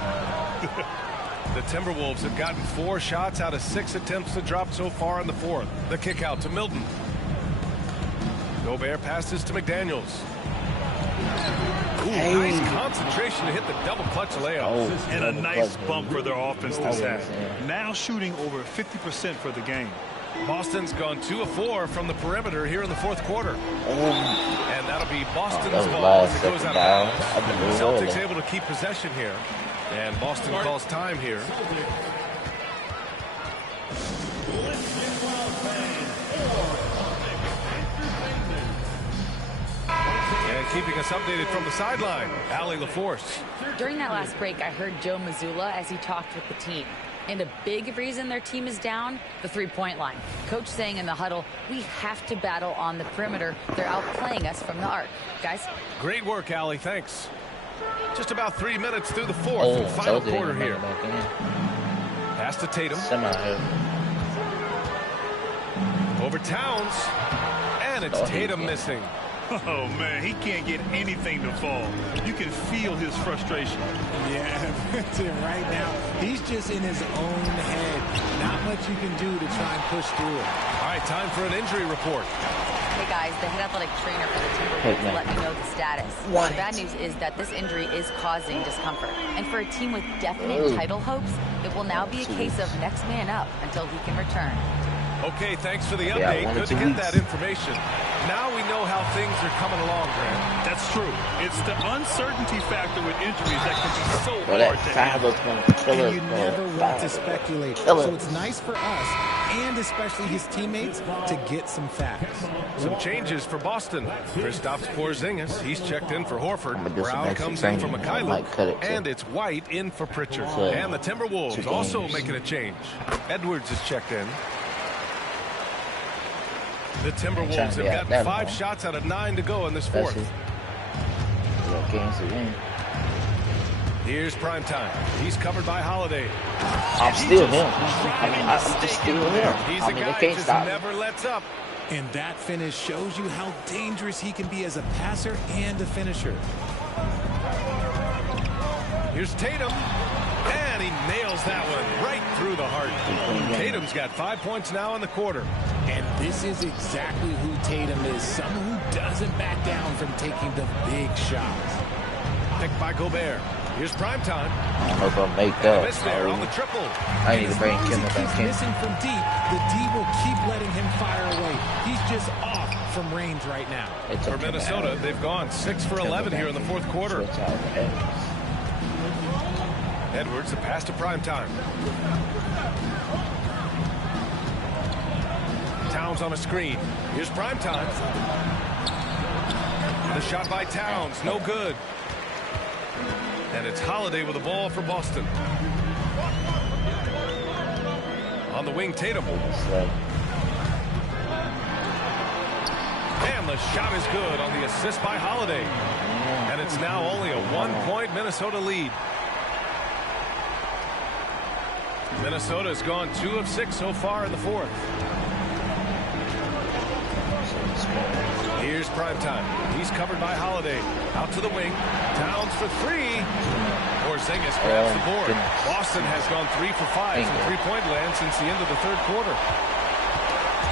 The Timberwolves have gotten 4 shots out of 6 attempts to drop so far in the fourth. The kick out to Milton. Gobert passes to McDaniels. Ooh, nice concentration to hit the double clutch layup. And a nice bump for their offense this half. Now shooting over 50% for the game. Boston's gone 2 of 4 from the perimeter here in the fourth quarter. And that'll be Boston's ball as it goes out of bounds. Celtics able to keep possession here. And Boston calls time here. And keeping us updated from the sideline, Allie LaForce. During that last break, I heard Joe Mazzulla as he talked with the team. And a big reason their team is down, the three-point line. Coach saying in the huddle, we have to battle on the perimeter. They're outplaying us from the arc. Guys? Great work, Allie. Thanks. Just about 3 minutes through the fourth and final quarter here. Pass to Tatum. Over Towns. And it's Tatum missing. Oh, man, he can't get anything to fall. You can feel his frustration. Yeah, right now, he's just in his own head. Not much you can do to try and push through it. All right, time for an injury report. Hey guys, the head athletic trainer for the Timberwolves let me know the status. What? The bad news is that this injury is causing discomfort. And for a team with definite title hopes, it will now be a case of next man up until he can return. Okay, thanks for the update. Good to get that information. Now we know how things are coming along, Grant. That's true. It's the uncertainty factor with injuries that can be so Well, hard that to Fable's handle. gonna kill And us, you bro. never want to speculate. So it's nice for us, and especially his teammates, to get some facts. Some changes for Boston. Kristaps Porzingis, he's checked in for Horford. I'm gonna do some Brown extra comes in for training. I might cut it Mikhailo. too. And it's White in for Pritchard. So, And the Timberwolves 2 also games. making a change. Edwards is checked in. The Timberwolves have gotten 5 shots out of 9 to go in this fourth. Games to win. Here's prime time. He's covered by Holiday. I'm still him. I'm just still him. He's I a mean, guy they can't just stop me. never lets up. And that finish shows you how dangerous he can be as a passer and a finisher. Here's Tatum. And he nails that one right through the heart. Tatum's got 5 points now in the quarter. And this is exactly who Tatum is. Someone who doesn't back down from taking the big shots. Picked by Gobert. Here's prime time. I hope I make that. Miss there on the triple. I need to bring As long Kendall as he back keeps in. missing from deep, the D will keep letting him fire away. He's just off from range right now. For Minnesota, they've gone 6 for 11 here in the fourth quarter. Switch out Edwards. Edwards, the pass to prime time. Towns on a screen. Here's prime time. The shot by Towns, no good. And it's Holiday with the ball for Boston. On the wing, Tatum. And the shot is good on the assist by Holiday. And it's now only a 1-point Minnesota lead. Minnesota's gone 2 of 6 so far in the fourth. Here's prime time. He's covered by Holiday. Out to the wing. Towns for 3. Porzingis grabs the board. Boston has gone 3 for 5 from three-point land since the end of the third quarter.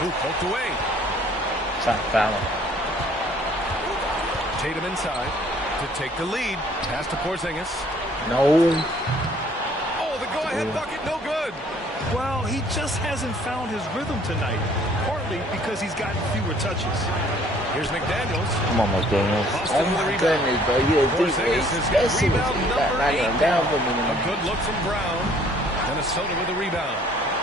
Ooh, poked away. Trying to foul him. Tatum inside to take the lead. Pass to Porzingis. No. Oh, the go-ahead bucket, no good. Well, he just hasn't found his rhythm tonight, partly because he's gotten fewer touches. Here's McDaniels. Come on, McDaniels. Oh my goodness, bro. You're a Porzingis has got defense. rebound number 8. Down for me. A good look from Brown. Minnesota with the rebound.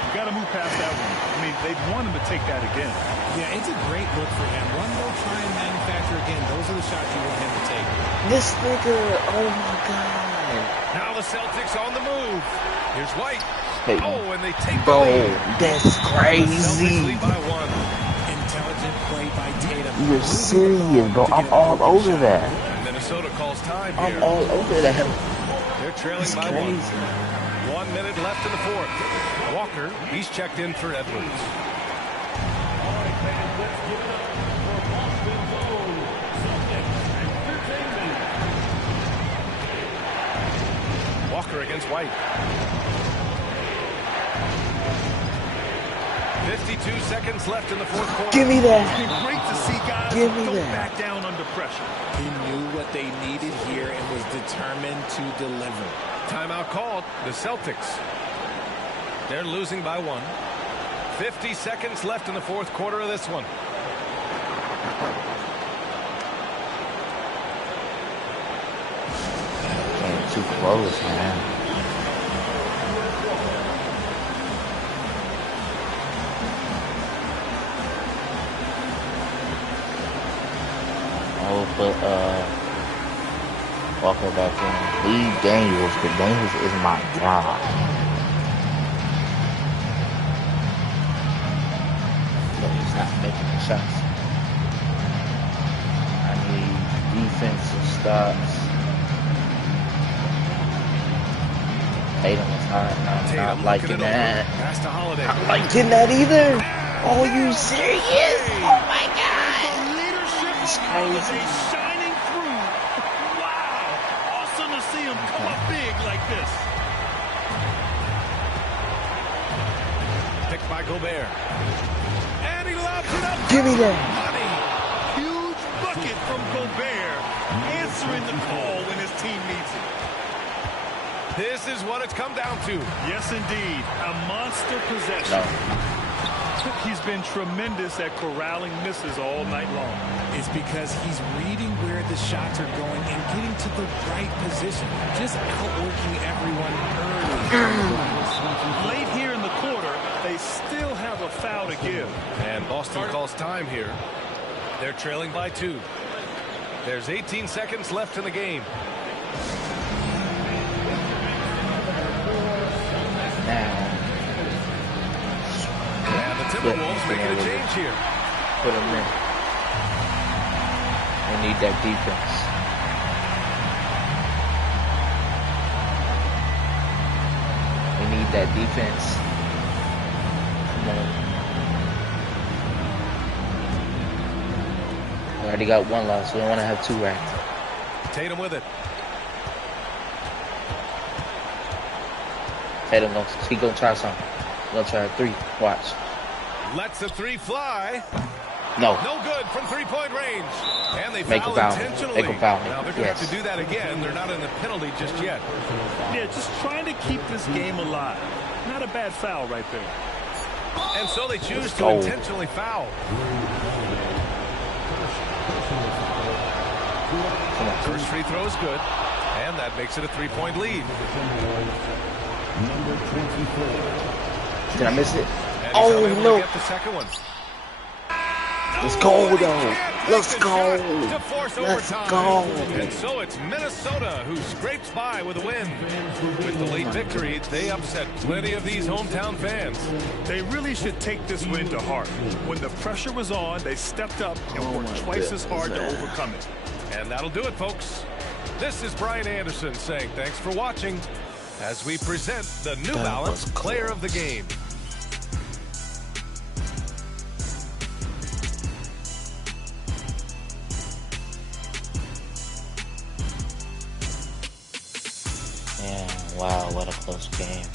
You got to move past that one. I mean, they'd want him to take that again. Yeah, it's a great look for him. One more try and manufacture again. Those are the shots you want him to take. This nigga, oh my God. Now the Celtics on the move. Here's White. Hey, Oh, and they take the bro, lead. that's The Celtics crazy. lead by 1. Intelligent play by Tatum. You're serious, bro. I'm all over that. And Minnesota calls time I'm here. all over that. They're trailing It's by 1. crazy. 1 minute left in the fourth. Walker, he's checked in for Edwards. Walker against White. 52 seconds left in the fourth quarter. Give me that. It's been great to see guys Give who me don't that. back down under pressure. He knew what they needed here and was determined to deliver. Timeout called. The Celtics. They're losing by 1. 50 seconds left in the fourth quarter of this one. Came too close, man. I will put Walker back in. Leave Daniels, but Daniels is my guy. But he's not making the shots. I need defensive stops. Tatum is hot. I'm Tatum not liking looking it over. that. Pass to Holiday. I'm not liking that either. Oh, you serious? Oh my God. Crazy. Shining through. Wow. Awesome to see him come up big like this. Picked by Gobert. And he lobs it up. Give me that. Money. Huge bucket from Gobert. Answering the call when his team needs it. This is what it's come down to. Yes, indeed. A monster possession. No. He's been tremendous at corralling misses all night long. It's because he's reading where the shots are going and getting to the right position. Just outworking everyone early. Late here in the quarter, they still have a foul to give. And Boston calls time here. They're trailing by 2. There's 18 seconds left in the game. Now. And the Timberwolves making a change here. Put them in. They need that defense. They need that defense. Come on. We already got 1 loss. We don't want to have 2 right. Tatum with it. Tatum, he gonna try something. He's gonna try a 3. Watch. Lets the 3 fly. No. No good from 3-point range. And they Make foul a foul. intentionally. Make a foul. Now they're going to have to do that again. They're not in the penalty just yet. Yeah, just trying to keep this game alive. Not a bad foul right there. And so they choose to intentionally foul. Come on. First free throw is good. And that makes it a 3-point lead. Number 24. Did I miss it? And Oh, he's no. to get the second one. Let's go, though. Let's go. To force Let's overtime. go. And so it's Minnesota who scrapes by with a win. With the late victory, they upset plenty of these hometown fans. They really should take this win to heart. When the pressure was on, they stepped up and worked twice as hard to overcome it. And that'll do it, folks. This is Brian Anderson saying thanks for watching as we present the New Balance Player of the Game. Yeah, wow, what a close game.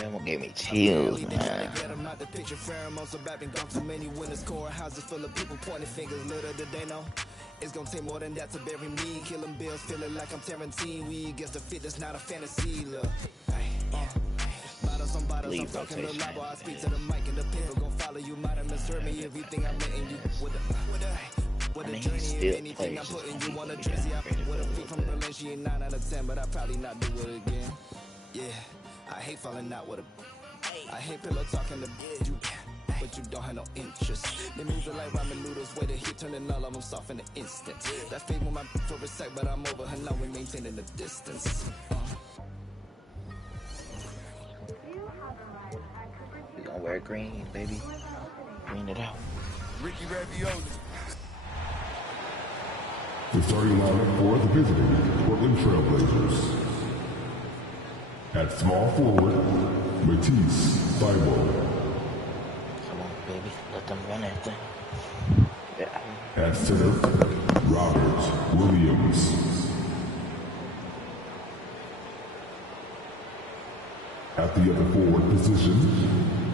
That one gave me chills, man. It's gonna take more than that to bury me. Killing bills, feeling like I'm Tarantino. We against the fit, that's not a fantasy. Look, bottles on bottles, I'm talking the labo. I speak to the mic and the pen. Gonna follow you, might have misheard me. Everything I'm letting you with a journey. If anything I'm putting you on a jersey, I with a feet from Berlin. She ain't 9 out of 10, but I probably not do it again. Yeah, I hate falling out with a. I hate pillow talking to you. But you don't have no interest. They move like ramen noodles, way to hit, turning all of them soft in an instant. That fade with my for a sec, but I'm over her now. We maintaining the distance. We gonna wear green, baby. Green it out. Ricky Ravioli. The starting lineup for the visiting Portland Trailblazers. At small forward, Matisse Thybulle. Baby, let them run that thing. Yeah. At center, Robert Williams. At the other forward position,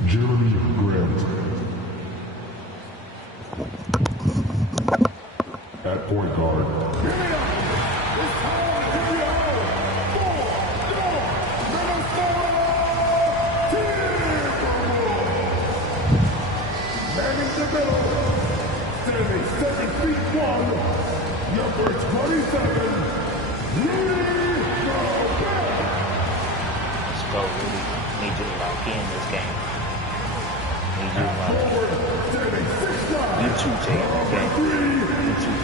Jeremy Grant. At point guard, standing 7 feet 1, number 27, Rudy Gobert. Let's go, Rudy. Need you to lock in this game. Need you to lock in. You too, Jaden, okay? You too.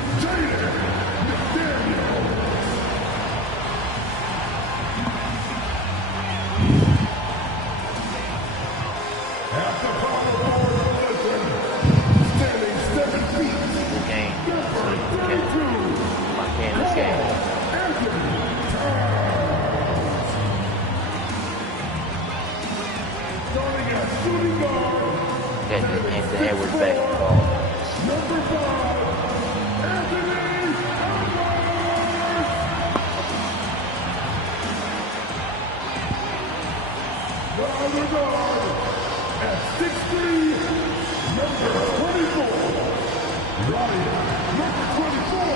At the power forward position, standing 7 feet. Good game. Lock in this game. Get the Anthony Edwards basketball. Number 5, Anthony Edwards. The other guard at 6'3", number 24, Ryan, number 24.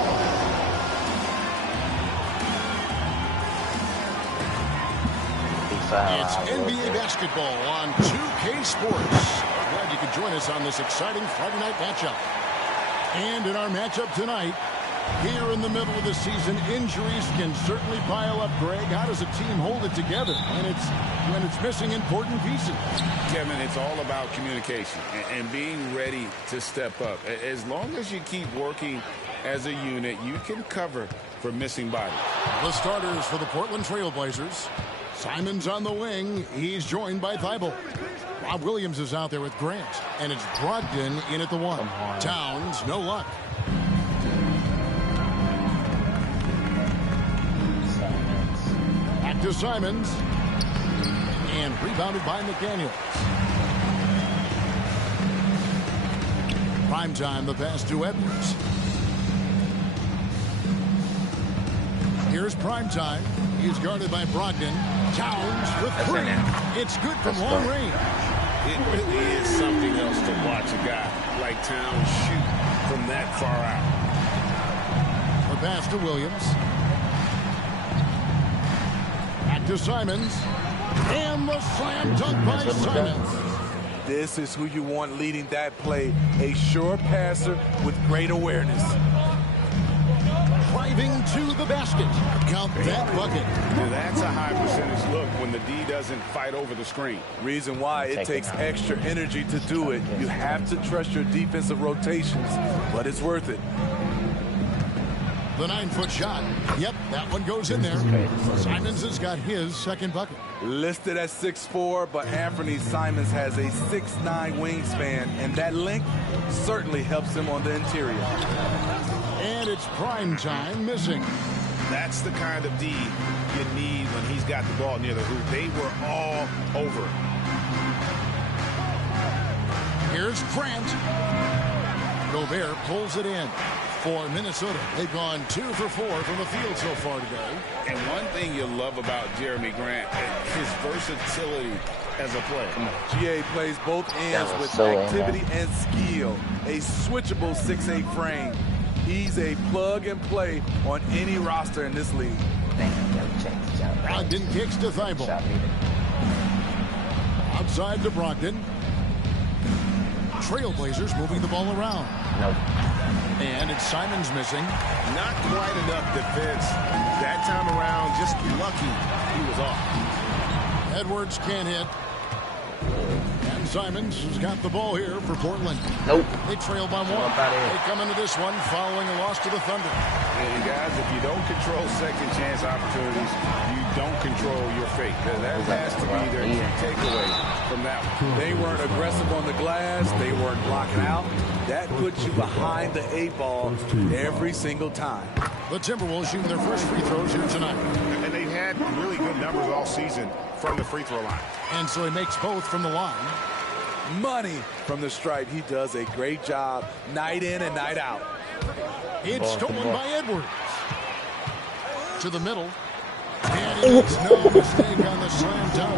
It's NBA basketball on 2K Sports. Glad you could join us on this exciting Friday night matchup. And in our matchup tonight, here in the middle of the season, injuries can certainly pile up, Greg. How does a team hold it together when it's missing important pieces? Kevin, it's all about communication and being ready to step up. As long as you keep working as a unit, you can cover for missing bodies. The starters for the Portland Trail Blazers. Simons on the wing. He's joined by Thibault. Rob Williams is out there with Grant. And it's Brogdon in at the 1. Towns, no luck. Back to Simons. And rebounded by McDaniels. Primetime, the pass to Edwards. Here's Primetime. He's guarded by Brogdon. Towns with 3. It's good from long range. It really is something else to watch a guy like Towns shoot from that far out. The pass to Williams. Back to Simons. And the slam dunk by Simons. This is who you want leading that play. A sure passer with great awareness. Driving to the basket. Count that bucket. That's a high percentage look when the D doesn't fight over the screen. Reason why it takes extra energy to do it. You have to trust your defensive rotations, but it's worth it. The 9-foot shot. Yep, that one goes in there. Simons has got his second bucket. Listed at 6'4", but Anthony Simons has a 6'9" wingspan, and that length certainly helps him on the interior. And it's Primetime missing. That's the kind of D you need when he's got the ball near the hoop. They were all over. Here's Grant. Gobert pulls it in for Minnesota. They've gone 2 for 4 from the field so far today. And one thing you love about Jeremy Grant, his versatility as a player. GA plays both ends with activity and skill. A switchable 6'8" frame. He's a plug and play on any roster in this league. Brogdon kicks to Thibault. Outside to Brogdon. Trailblazers moving the ball around. Nope. And it's Simons missing. Not quite enough defense that time around. Just lucky he was off. Edwards can't hit. And Simons has got the ball here for Portland. Nope. They trail by 1. They come into this one following a loss to the Thunder. And guys, if you don't control second chance opportunities, you don't control your fate. That has to be their key takeaway from that one. They weren't aggressive on the glass. They weren't blocking out. That puts you behind the 8 ball every single time. The Timberwolves shooting their first free throws here tonight. And they've had really good numbers all season from the free throw line. And so he makes both from the line. Money from the stripe. He does a great job night in and night out. It's stolen by Edwards. To the middle. And he makes no mistake on the slam dunk.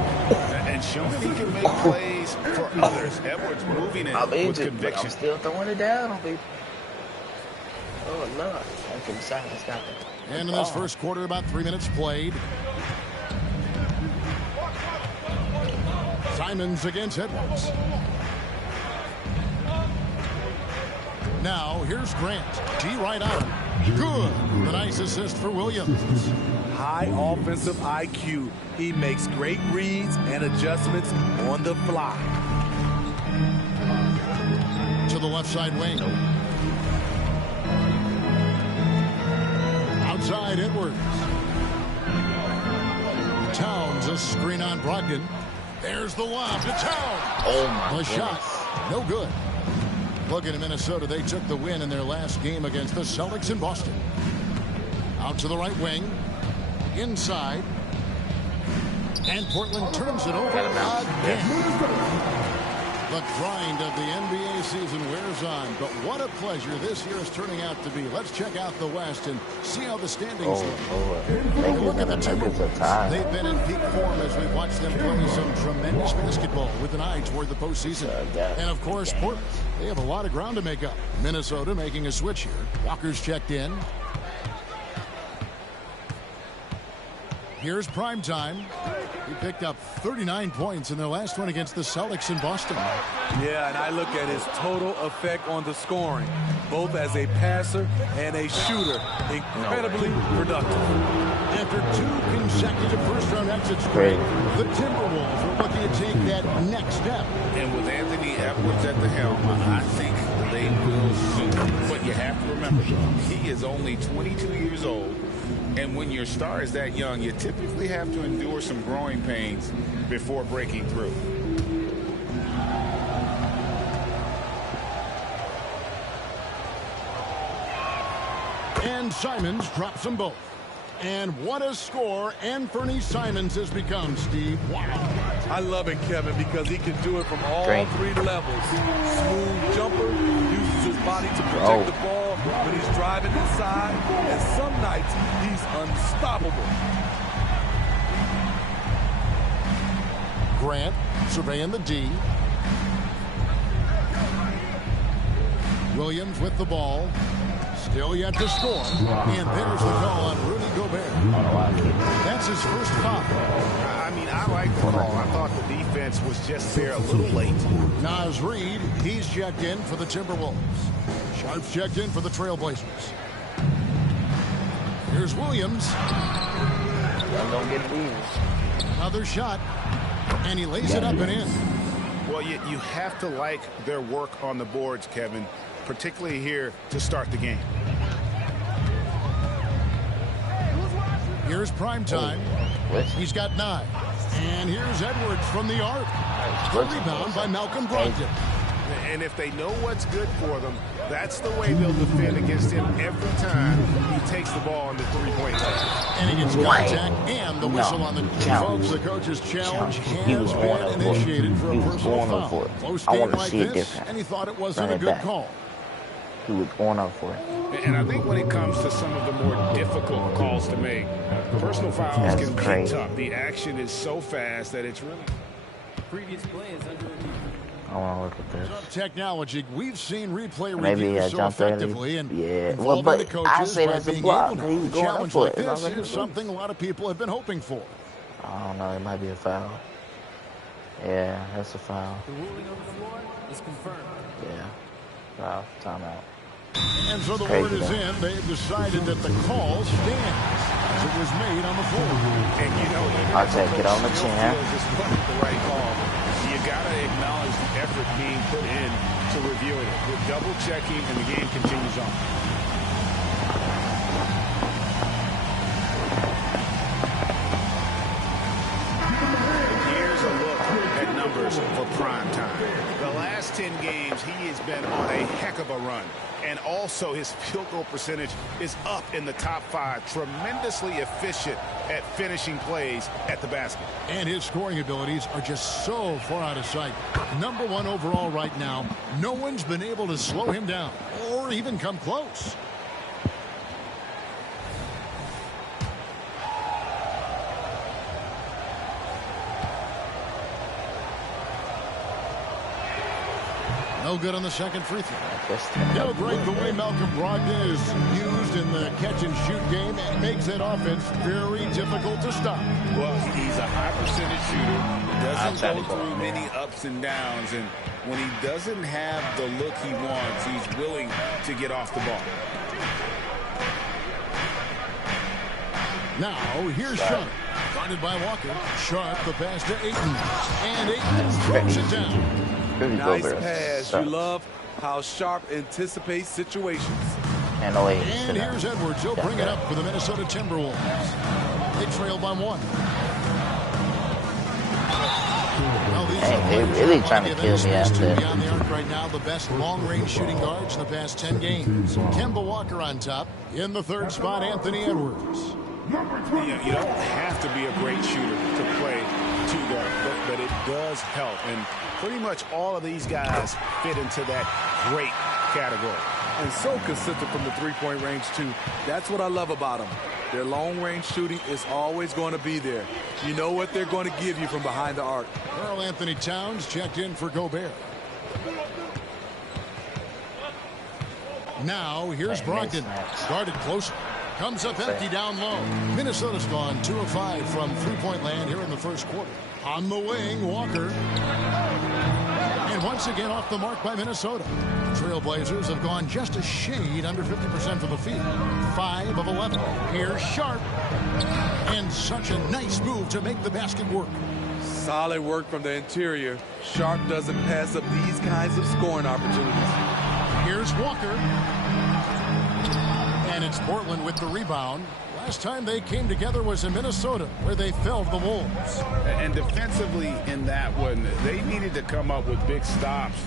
And showing he can make plays for others. Edwards moving it with conviction. I'm still throwing it down on people. Oh, no. Anthony Simons got it. And in this first quarter, about 3 minutes played. Simons against Edwards. Now, here's Grant. D right on. Good. The nice assist for Williams. High offensive IQ. He makes great reads and adjustments on the fly. To the left side wing. Outside Edwards. Towns, a screen on Brogdon. There's the lob to Towns. Oh, my The goodness. shot. No good. Looking at Minnesota, they took the win in their last game against the Celtics in Boston. Out to the right wing. Inside. And Portland turns it over again. The grind of the NBA season wears on, but what a pleasure this year is turning out to be. Let's check out the West and see how the standings look. Look at the Timberwolves. They've been in peak form as we've watched them play some tremendous basketball with an eye toward the postseason. And of course, Portland. They have a lot of ground to make up. Minnesota making a switch here. Walker's checked in. Here's prime time. He picked up 39 points in their last one against the Celtics in Boston. Yeah, and I look at his total effect on the scoring, both as a passer and a shooter. Incredibly productive. After 2 consecutive first-round exits, the Timberwolves are looking to take that next step. And with Anthony Edwards at the helm, I think they will shoot. But you have to remember, he is only 22 years old. And when your star is that young, you typically have to endure some growing pains before breaking through. And Simons drops them both. And what a score Anthony Simons has become, Steve. Wow. I love it, Kevin, because he can do it from all 3 levels. Smooth jumper, uses his body to protect the ball when he's driving inside, and some nights he's unstoppable. Grant surveying the D. Williams with the ball. Still yet to score. And there's the call on Rudy Gobert. That's his first foul. I mean, I like the call. I thought the defense was just there a little late. Naz Reid, he's checked in for the Timberwolves. Sharp's checked in for the Trailblazers. Here's Williams. Don't get these. Another shot. And he lays it up and in. Well, you have to like their work on the boards, Kevin, particularly here to start the game. Here's prime time. He's got 9. And here's Edwards from the arc. The rebound by Malcolm Brogdon. And if they know what's good for them, that's the way they'll defend against him every time he takes the ball in the three-point line. And he gets contact and the whistle on the folks. The coach's challenge has been initiated for a personal foul. Close game like this, and he thought it wasn't a good call. He was going up for it. And I think when it comes to some of the more difficult calls to make, personal fouls can be tough. The action is so fast that it's really... Previous play is under review. I want to look at this. Technology, we've seen replay Maybe reviews so effectively and well, but the coaches I say that's a block. He was going up for it. This is something a lot of people have been hoping for. I don't know. It might be a foul. Yeah, that's a foul. The ruling on the floor is confirmed. Yeah. Foul. Timeout. And so the word is in. They've decided that the call stands as it was made on the floor. And you know, I'll take it on the chin. The right call. You got to acknowledge the effort being put in to reviewing it. With double checking, and the game continues on. Here's a look at numbers for prime time. The last 10 games, he has been on a heck of a run. And also his field goal percentage is up in the top 5. Tremendously efficient at finishing plays at the basket. And his scoring abilities are just so far out of sight. Number 1 overall right now. No one's been able to slow him down or even come close. No good on the second free throw. No great the way Malcolm Brogdon is used in the catch-and-shoot game and makes that offense very difficult to stop. Well, he's a high percentage shooter. Doesn't go through many ups and downs. And when he doesn't have the look he wants, he's willing to get off the ball. Now, here's Sharp. Guarded by Walker. Sharp, the pass to Ayton. And Ayton throws it down. Nice pass. You love how Sharp anticipates situations. And here's Edwards. He'll bring it up for the Minnesota Timberwolves. They trail by 1. They're really trying to kill me out there. Beyond the arc right now, the best long-range shooting guards in the past 10 games. Kemba Walker on top. In the 3rd spot, Anthony Edwards. You don't have to be a great shooter to play too, though, but it does help. And pretty much all of these guys fit into that great category. And so consistent from the three-point range, too. That's what I love about them. Their long-range shooting is always going to be there. You know what they're going to give you from behind the arc. Karl Anthony Towns checked in for Gobert. Now, here's Brogdon. Guarded closer. Comes up empty down low. Minnesota's gone 2 of 5 from three-point land here in the first quarter. On the wing, Walker. And once again off the mark by Minnesota. Trailblazers have gone just a shade under 50% from the field. 5 of 11. Here's Sharp. And such a nice move to make the basket work. Solid work from the interior. Sharp doesn't pass up these kinds of scoring opportunities. Here's Walker. And it's Portland with the rebound. Last time they came together was in Minnesota, where they felled the Wolves. And defensively in that one, they needed to come up with big stops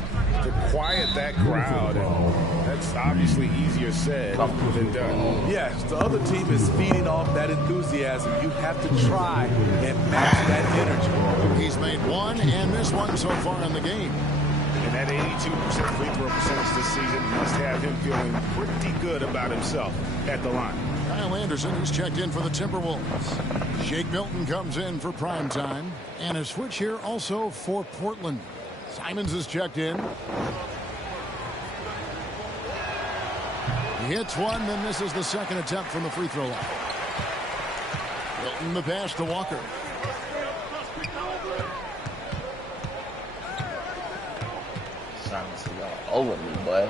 to quiet that crowd. And that's obviously easier said than done. Yes, the other team is feeding off that enthusiasm. You have to try and match that energy. He's made one and missed one so far in the game. And that 82% free throw percentage this season must have him feeling pretty good about himself at the line. Kyle Anderson is checked in for the Timberwolves. Shake Milton comes in for prime time. And a switch here also for Portland. Simons is checked in. He hits one, then misses the second attempt from the free throw line. Milton the pass to Walker. Simons is all over me, boy.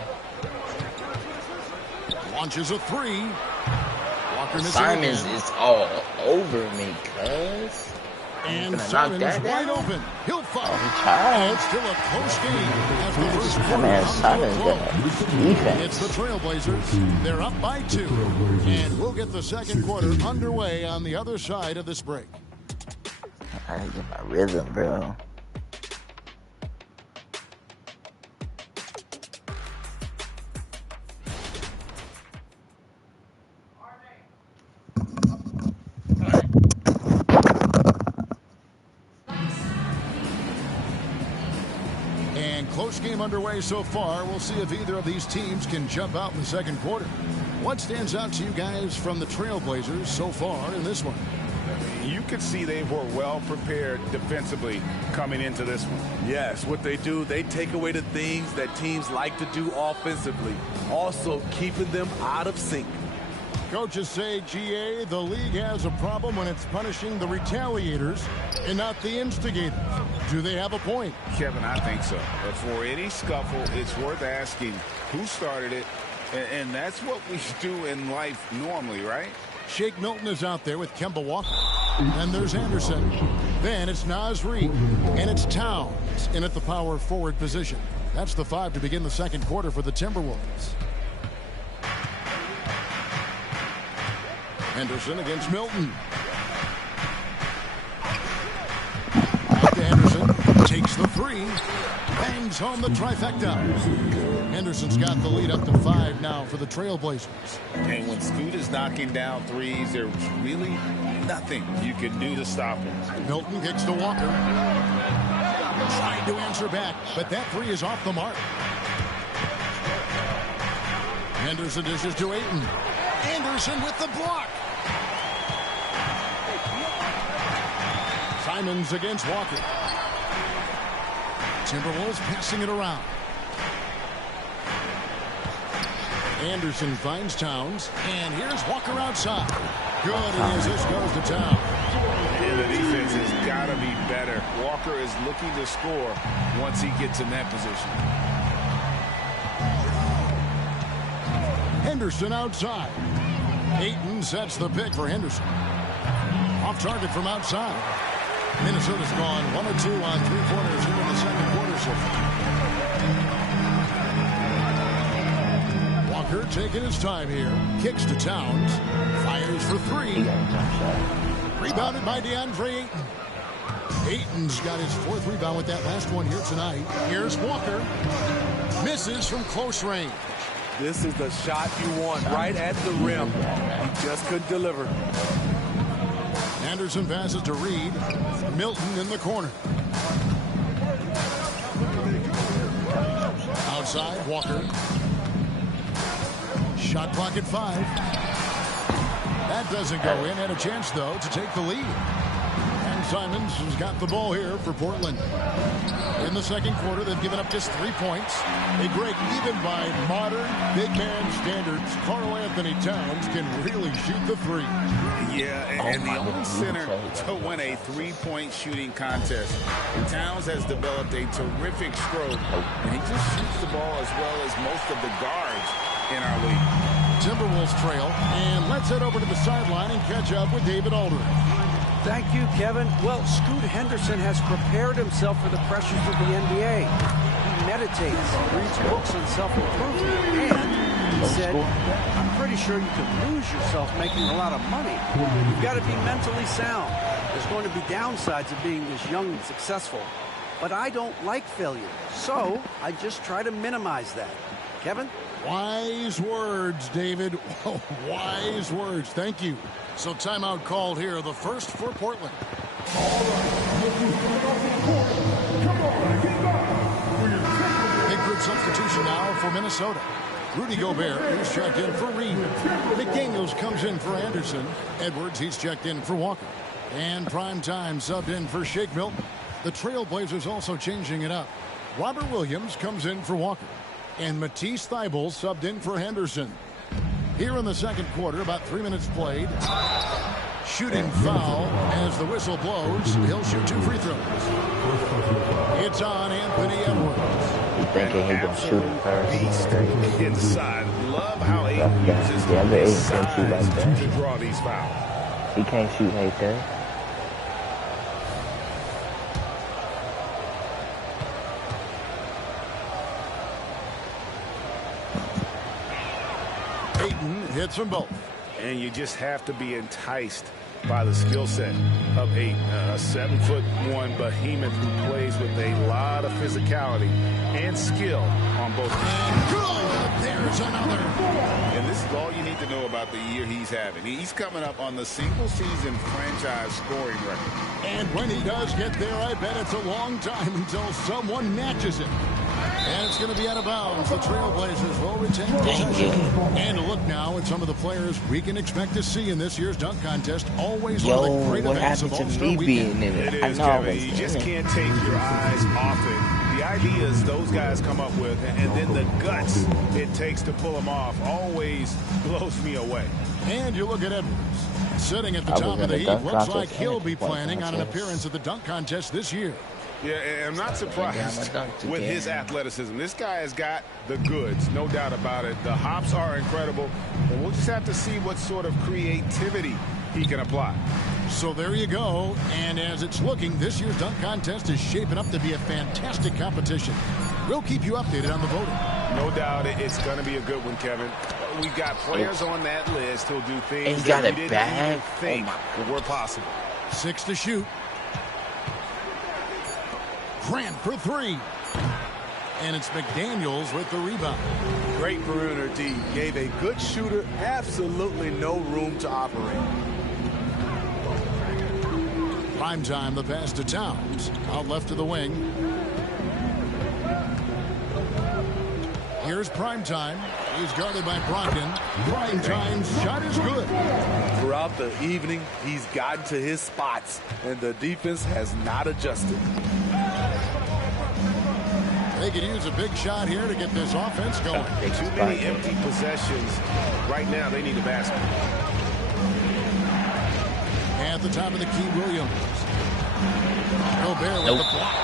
Launches a three. Walker Simons is all over me, cuz. And Simons wide open. He'll foul. It's still a close game. After the first quarter. It's the Trailblazers. They're up by 2. And we'll get the second quarter underway on the other side of this break. I gotta get my rhythm, bro. Close game underway so far. We'll see if either of these teams can jump out in the second quarter. What stands out to you guys from the Trailblazers so far in this one? You could see they were well prepared defensively coming into this one. Yes, what they do, they take away the things that teams like to do offensively. Also keeping them out of sync. Coaches say, GA, the league has a problem when it's punishing the retaliators and not the instigators. Do they have a point? Kevin, I think so. But for any scuffle, it's worth asking who started it, and that's what we do in life normally, right? Shake Milton is out there with Kemba Walker. And there's Anderson. Then it's Naz Reid. And it's Towns in at the power forward position. That's the 5 to begin the second quarter for the Timberwolves. Henderson against Milton. Back to Henderson. Takes the 3. Bangs home the trifecta. Henderson's got the lead up to 5 now for the Trailblazers. And when Scoot is knocking down threes, there's really nothing you can do to stop him. Milton kicks to Walker. Trying to answer back, but that 3 is off the mark. Henderson dishes to Ayton. Anderson with the block. Simons against Walker. Timberwolves passing it around. Anderson finds Towns, and here's Walker outside. Good as this goes to Towns. And the defense has got to be better. Walker is looking to score once he gets in that position. Henderson outside. Ayton sets the pick for Henderson. Off target from outside. Minnesota's gone 1 of 2 on 3-pointers here in the second quarter so far. Walker taking his time here. Kicks to Towns. Fires for 3. Rebounded by DeAndre Ayton. Ayton's got his 4th rebound with that last one here tonight. Here's Walker. Misses from close range. This is the shot you want right at the rim. He just couldn't deliver. Henderson passes to Reed. Milton in the corner. Outside, Walker. Shot clock at 5. That doesn't go in. Had a chance, though, to take the lead. And Simons has got the ball here for Portland. In the second quarter, they've given up just 3 points. A break even by modern big man standards. Karl-Anthony Towns can really shoot the three. Yeah, and the only center to win a three-point shooting contest. Towns has developed a terrific stroke, and he just shoots the ball as well as most of the guards in our league. Timberwolves trail, and let's head over to the sideline and catch up with David Aldridge. Thank you, Kevin. Well, Scoot Henderson has prepared himself for the pressures of the NBA. He meditates, reads books on self-improvement, and he said, I'm pretty sure you can lose yourself making a lot of money. You've got to be mentally sound. There's going to be downsides of being this young and successful. But I don't like failure, so I just try to minimize that. Kevin? Wise words, David. Wise words. Thank you. So timeout called here, the first for Portland. Big group substitution now for Minnesota. Rudy Gobert is checked in for Reed. McDaniels comes in for Anderson. Edwards, he's checked in for Walker. And Prime Time subbed in for Shake Milton. The Trailblazers also changing it up. Robert Williams comes in for Walker. And Matisse Thybulle subbed in for Henderson. Here in the second quarter, about 3 minutes played. Shooting foul as the whistle blows. He'll shoot 2 free throws. It's on Anthony Edwards. Thinking he's going to shoot him first. Inside. Love how Ayton uses his size to draw these fouls. He can't shoot right there. Hits them both. And you just have to be enticed by the skill set of Ayton. A 7'1" behemoth who plays with a lot of physicality and skill on both ends. Good! There's another. And this is all you need to know about the year he's having. He's coming up on the single-season franchise scoring record. And when he does get there, I bet it's a long time until someone matches it. And it's going to be out of bounds. The Trailblazers will retain possession. And a look now at some of the players we can expect to see in this year's dunk contest. Always one of the great events of All-Star Weekend. It is, Kevin. You just can't take your eyes off it. The ideas those guys come up with, and then the guts it takes to pull them off, always blows me away. And you look at Edwards. Sitting at the top of the heap, looks like he'll be planning on an appearance at the dunk contest this year. Yeah, and I'm not surprised with his athleticism. This guy has got the goods, no doubt about it. The hops are incredible, and we'll just have to see what sort of creativity he can apply. So there you go, and as it's looking, this year's dunk contest is shaping up to be a fantastic competition. We'll keep you updated on the voting. No doubt it's going to be a good one, Kevin. We've got players on that list who'll do things that we didn't even think were possible. 6 to shoot. Grant for 3. And it's McDaniels with the rebound. Great perimeter D. Gave a good shooter absolutely no room to operate. Prime time, the pass to Towns. Out left to the wing. Here's Prime Time. He's guarded by Brogdon. Prime Time's shot is good. Throughout the evening, he's gotten to his spots, and the defense has not adjusted. They could use a big shot here to get this offense going. Too many empty possessions. Right now, they need a basket. At the top of the key, Williams. Gobert with the block.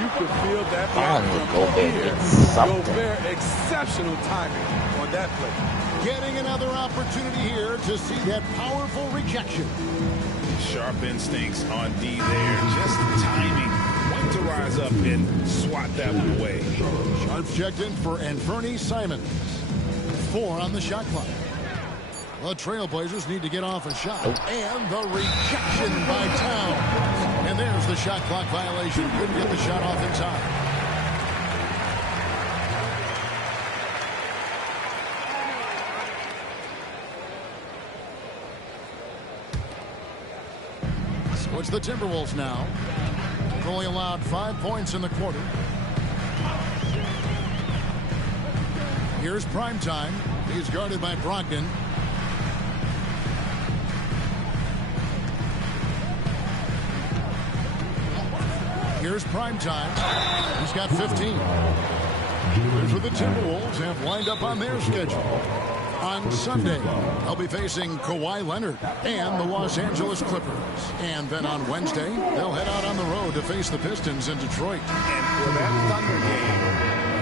You could feel that block from here. Gobert, exceptional timing on that play. Getting another opportunity here to see that powerful rejection. Sharp instincts on D there. Just timing. To rise up and swat that one away. Sharp checked in for Anthony Simons. 4 on the shot clock. The Trailblazers need to get off a shot. And the rejection by Towns. And there's the shot clock violation. Couldn't get the shot off in time. it's the Timberwolves now. They've only allowed 5 points in the quarter. Here's Primetime. He's guarded by Brogdon. Here's Primetime. He's got 15. Here's what the Timberwolves have lined up on their schedule. On Sunday, they'll be facing Kawhi Leonard and the Los Angeles Clippers. And then on Wednesday, they'll head out on the road to face the Pistons in Detroit. And for that Thunder game,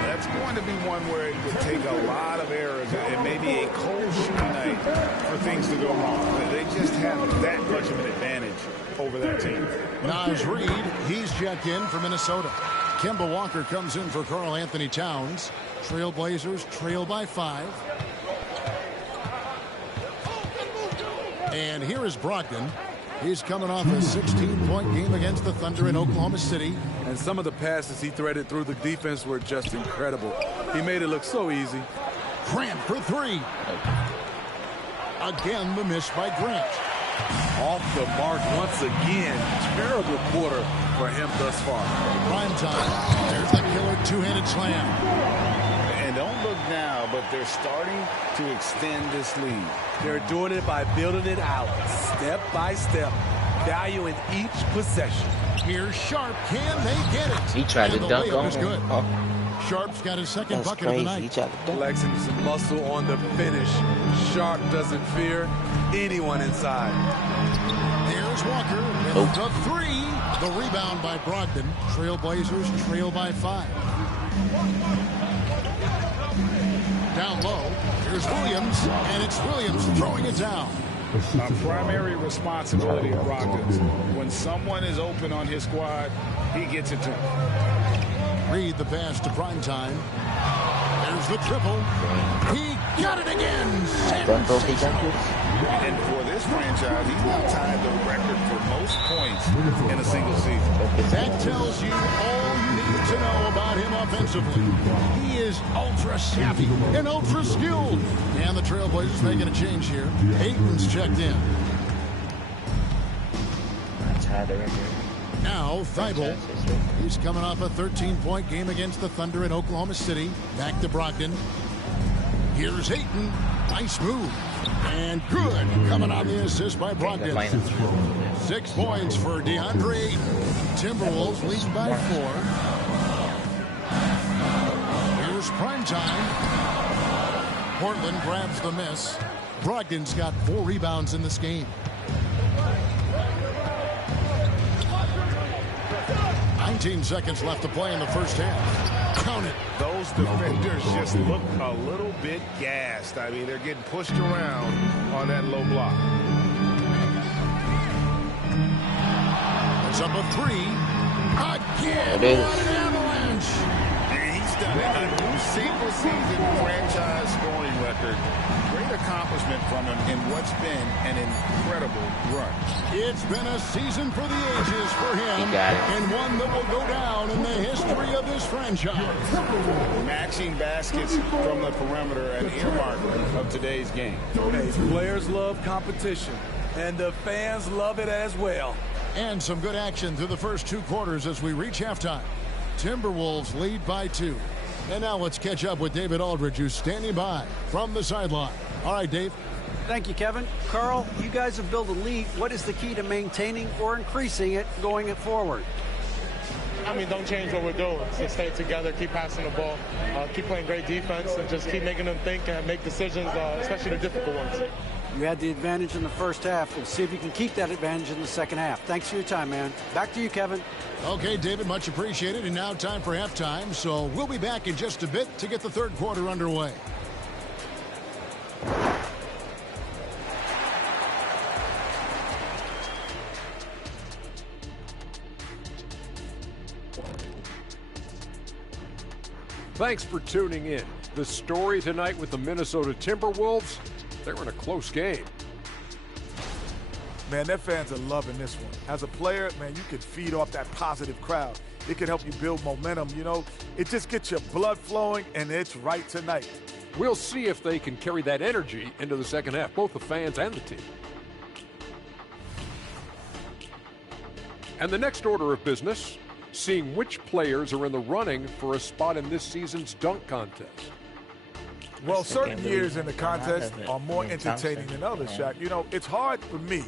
that's going to be one where it would take a lot of errors and maybe a cold shooting night for things to go wrong. They just have that much of an advantage over that team. Naz Reid, he's checked in for Minnesota. Kemba Walker comes in for Karl Anthony Towns. Trailblazers trail by 5. And here is Brogdon. He's coming off a 16-point game against the Thunder in Oklahoma City. And some of the passes he threaded through the defense were just incredible. He made it look so easy. Grant for 3. Again, the miss by Grant. Off the mark once again. Terrible quarter for him thus far. Prime time. There's the killer two-handed slam. And don't look now, but they're starting to extend this lead. They're doing it by building it out, step by step, valuing each possession. Here's Sharp. Can they get it? He tried to dunk on him. Good. Sharp's got his second bucket of the night. Flexing some muscle on the finish. Sharp doesn't fear anyone inside. There's Walker with the 3. The rebound by Brogdon. Trailblazers trail by 5. Down low. Here's Williams, and it's Williams throwing it down. A primary responsibility of Brogdon's. When someone is open on his squad, he gets it to him. Read the pass to Primetime. There's the triple. He got it again. And for this franchise, he's now tied the record for most points in a single season. That tells you all you need to know about him offensively. He is ultra savvy and ultra skilled. And the Trailblazers making a change here. Ayton's checked in. Now, Thibault. He's coming off a 13-point game against the Thunder in Oklahoma City. Back to Brogdon. Here's Ayton. Nice move. And good. Coming on the assist by Brogdon. 6 points for DeAndre Ayton. Timberwolves lead by 4. Here's Primetime. Portland grabs the miss. Brogdon's got 4 rebounds in this game. 19 seconds left to play in the first half. Count it. Those defenders just look a little bit gassed. I mean, they're getting pushed around on that low block. It's up a 3. Again. It is. What an avalanche. And he's done it. A new single-season franchise scoring record. Great accomplishment from him in what's been an incredible run. It's been a season for the ages for him. He got it. And one that will go down in the history of this franchise. Matching baskets from the perimeter, an earmark of today's game. Hey, players love competition, and the fans love it as well. And some good action through the first 2 quarters as we reach halftime. Timberwolves lead by 2. And now let's catch up with David Aldridge, who's standing by from the sideline. All right, Dave. Thank you, Kevin. Carl, you guys have built a lead. What is the key to maintaining or increasing it going it forward? I mean, don't change what we're doing. Just stay together, keep passing the ball, keep playing great defense, and just keep making them think and make decisions, especially the difficult ones. You had the advantage in the first half. We'll see if you can keep that advantage in the second half. Thanks for your time, man. Back to you, Kevin. Okay, David, much appreciated. And now time for halftime. So we'll be back in just a bit to get the third quarter underway. Thanks for tuning in. The story tonight with the Minnesota Timberwolves, they were in a close game. Man, their fans are loving this one. As a player, man, you can feed off that positive crowd. It can help you build momentum, you know. It just gets your blood flowing, and it's right tonight. We'll see if they can carry that energy into the second half, both the fans and the team. And the next order of business, seeing which players are in the running for a spot in this season's dunk contest. Well, certain years in the contest are more entertaining than others, Shaq. You know, it's hard for me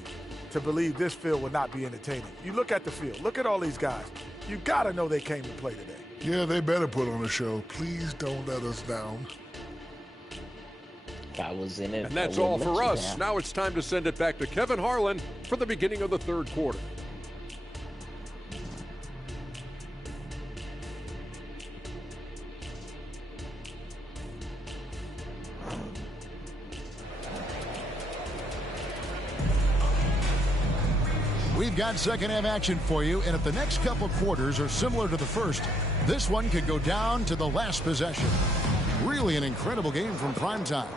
to believe this field will not be entertaining. You look at the field. Look at all these guys. You got to know they came to play today. Yeah, they better put on a show. Please don't let us down. I was in it. And that's all for us. Now it's time to send it back to Kevin Harlan for the beginning of the third quarter. We've got second half action for you, and if the next couple quarters are similar to the first, this one could go down to the last possession. Really an incredible game from primetime.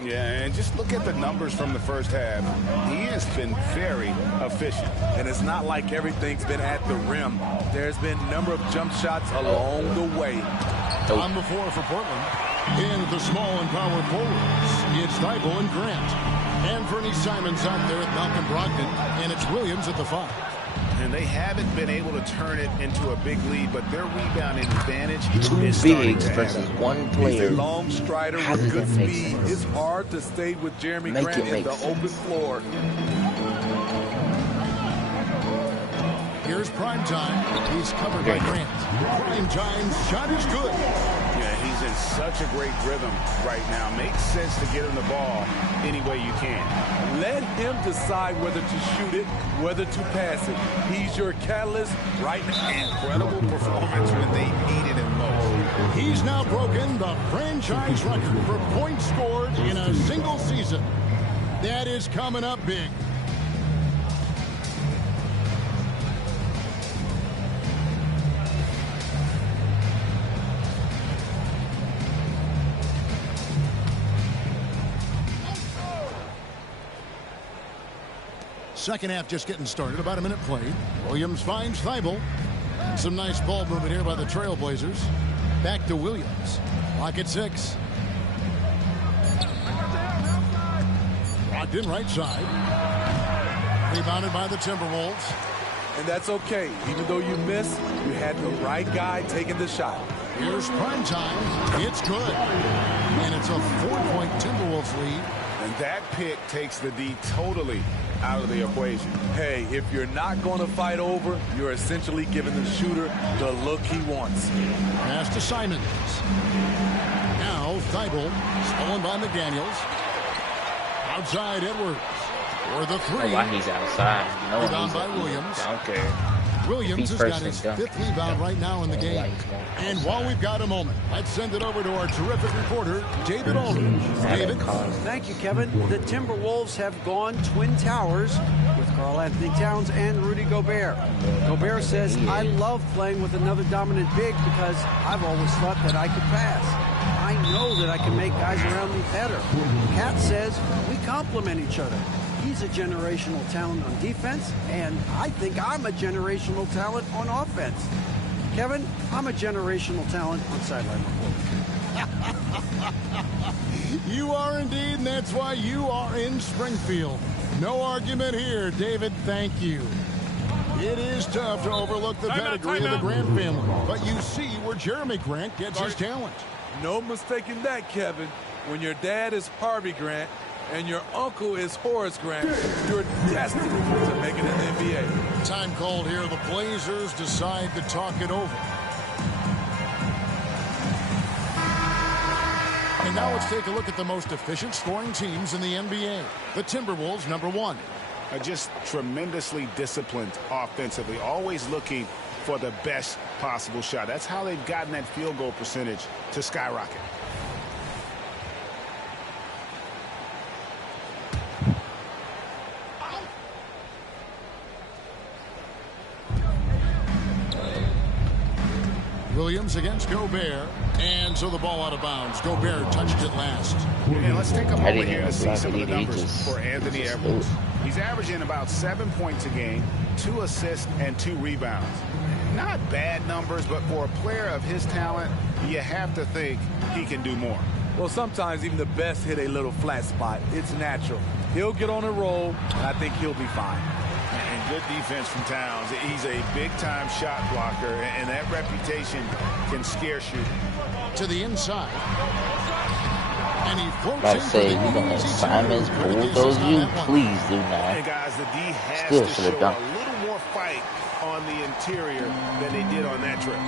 Yeah, and just look at the numbers from the first half. He has been very efficient. And it's not like everything's been at the rim. There's been a number of jump shots along the way. On the floor for Portland. In the small and power forwards, it's Thybulle and Grant. And Fernie Simons out there at Malcolm Brogdon, and it's Williams at the 5. And they haven't been able to turn it into a big lead, but their rebounding advantage Two is bigs versus one player. He's a long strider with good speed. It's hard to stay with Jeremy Grant in the open floor. Here's Primetime. He's covered by Grant. Primetime's shot is good. Yeah, he's in such a great rhythm right now. Makes sense to get him the ball any way you can. Let him decide whether to shoot it, whether to pass it. He's your catalyst right now. Incredible performance when they needed him most. He's now broken the franchise record for points scored in a single season. That is coming up big. Second half just getting started. About a minute played. Williams finds Thybulle. Some nice ball movement here by the Trailblazers. Back to Williams. Lock at 6. Brogdon right side. Rebounded by the Timberwolves. And that's okay. Even though you missed, you had the right guy taking the shot. Here's Primetime. It's good. And it's a 4-point Timberwolves lead. And that pick takes the D totally out of the equation. Hey, if you're not going to fight over, you're essentially giving the shooter the look he wants. Pass to Simons. Now Thybulle, stolen by McDaniels. Outside Edwards. For the 3. Oh, why he's outside? No, rebound by Williams. I don't care. Williams has got his 5th rebound right now in the game. And while we've got a moment, let's send it over to our terrific reporter, David Aldridge. David. Thank you, Kevin. The Timberwolves have gone Twin Towers with Karl-Anthony Towns and Rudy Gobert. Gobert says, I love playing with another dominant big because I've always thought that I could pass. I know that I can make guys around me better. Cat says, we complement each other. He's a generational talent on defense, and I think I'm a generational talent on offense. Kevin, I'm a generational talent on sideline reporting. You are indeed, and that's why you are in Springfield. No argument here, David. Thank you. It is tough to overlook the pedigree of the Grant family, but you see where Jeremy Grant gets his talent. No mistaking that, Kevin. When your dad is Harvey Grant and your uncle is Horace Grant, you're destined to make it in the NBA. Time called here. The Blazers decide to talk it over. And now let's take a look at the most efficient scoring teams in the NBA. The Timberwolves, number 1. Just tremendously disciplined offensively, always looking for the best possible shot. That's how they've gotten that field goal percentage to skyrocket. Williams against Gobert, and so the ball out of bounds. Gobert touched it last. And let's take a moment here to see some of the numbers for Anthony Edwards. He's averaging about 7 points a game, 2 assists, and 2 rebounds. Not bad numbers, but for a player of his talent, you have to think he can do more. Well, sometimes even the best hit a little flat spot. It's natural. He'll get on a roll, and I think he'll be fine. And good defense from Towns. He's a big-time shot blocker, and that reputation can scare shooters. To the inside. And he floats Like I say, you gonna let Simons bulldoze you? Please do not. And guys, the D has Still to should show have done. a little more fight on the interior than they did on that trip.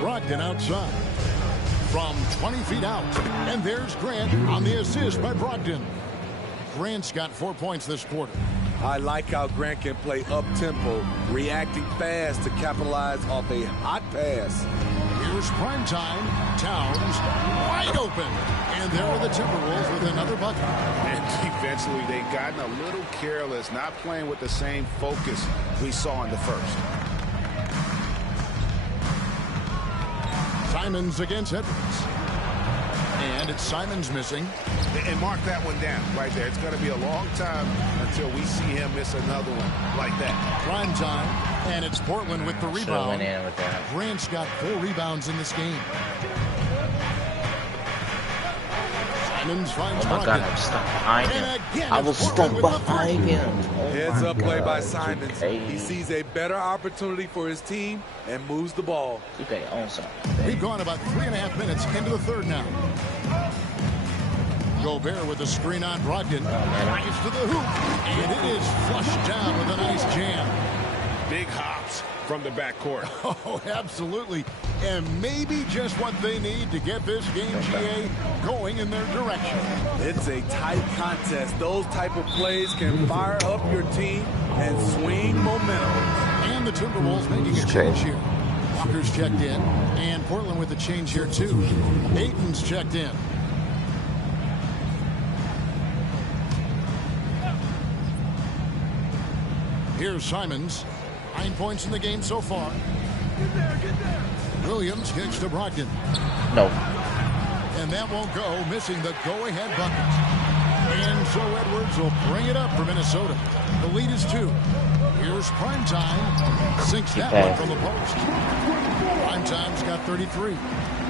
Brogdon outside from 20 feet out. And there's Grant on the assist by Brogdon. Grant's got 4 points this quarter. I like how Grant can play up-tempo, reacting fast to capitalize off a hot pass. Here's prime time. Towns wide open. And there are the Timberwolves with another bucket. And defensively, they've gotten a little careless, not playing with the same focus we saw in the first. Simons against Edwards. And it's Simons missing. And mark that one down right there. It's going to be a long time until we see him miss another one like that. Prime time. And it's Portland with the rebound. Grant's got 4 rebounds in this game. Simons finds Oh my God, I'm stuck behind him. I was stuck behind him. Heads up play by Simons. He sees a better opportunity for his team and moves the ball. We've gone about 3.5 minutes into the third now. Gobert with a screen on Brogdon. Drives to the hoop. And it is flushed down with a nice jam. Big hops from the backcourt. Oh, absolutely. And maybe just what they need to get this game, GA, going in their direction. It's a tight contest. Those type of plays can fire up your team and swing momentum. And the Timberwolves making a change here. Walker's checked in. And Portland with a change here, too. Ayton's checked in. Here's Simons. 9 points in the game so far. Williams kicks to Brogdon. No. And that won't go, missing the go-ahead bucket. And so Edwards will bring it up for Minnesota. The lead is 2. Here's Primetime. Sinks that one from the post. Primetime's got 33.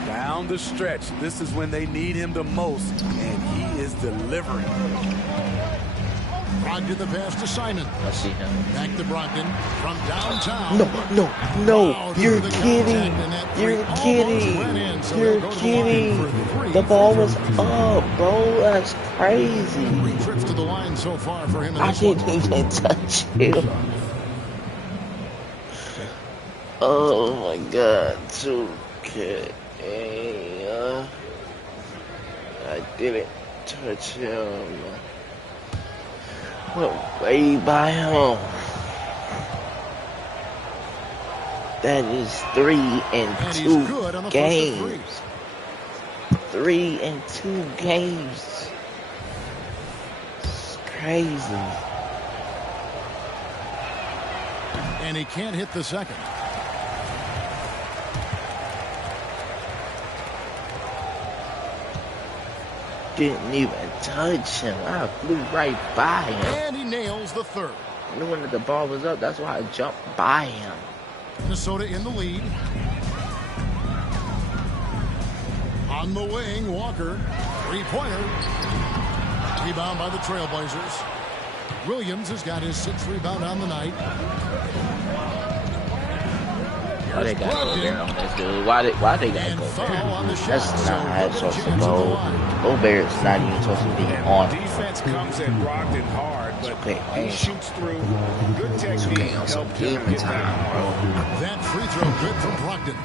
Down the stretch, this is when they need him the most, and he is delivering. Brogdon the pass to Simon. I see him. Back to Brogdon from downtown. No. You're kidding. You're kidding. You're kidding. The ball was up, bro. That's crazy. 3 trips to the line so far for him. I didn't even touch him. Oh my God. 2K. I didn't touch him. Went way by him. That is 3 and 2 games. 3 and 2 games. It's crazy. And he can't hit the second. Didn't even touch him. I flew right by him. And he nails the third. I knew when the ball was up, that's why I jumped by him. Minnesota in the lead. On the wing, Walker. 3-pointer. Rebound by the Trailblazers. Williams has got his 6th rebound on the night. Why they gotta go there on this dude? Why they gotta go there? That's not how it's supposed to go. Gobert's not even supposed to be on. Defense comes at Brogdon hard, but he shoots through. Good technique helped him get down. That free throw good from Brogdon.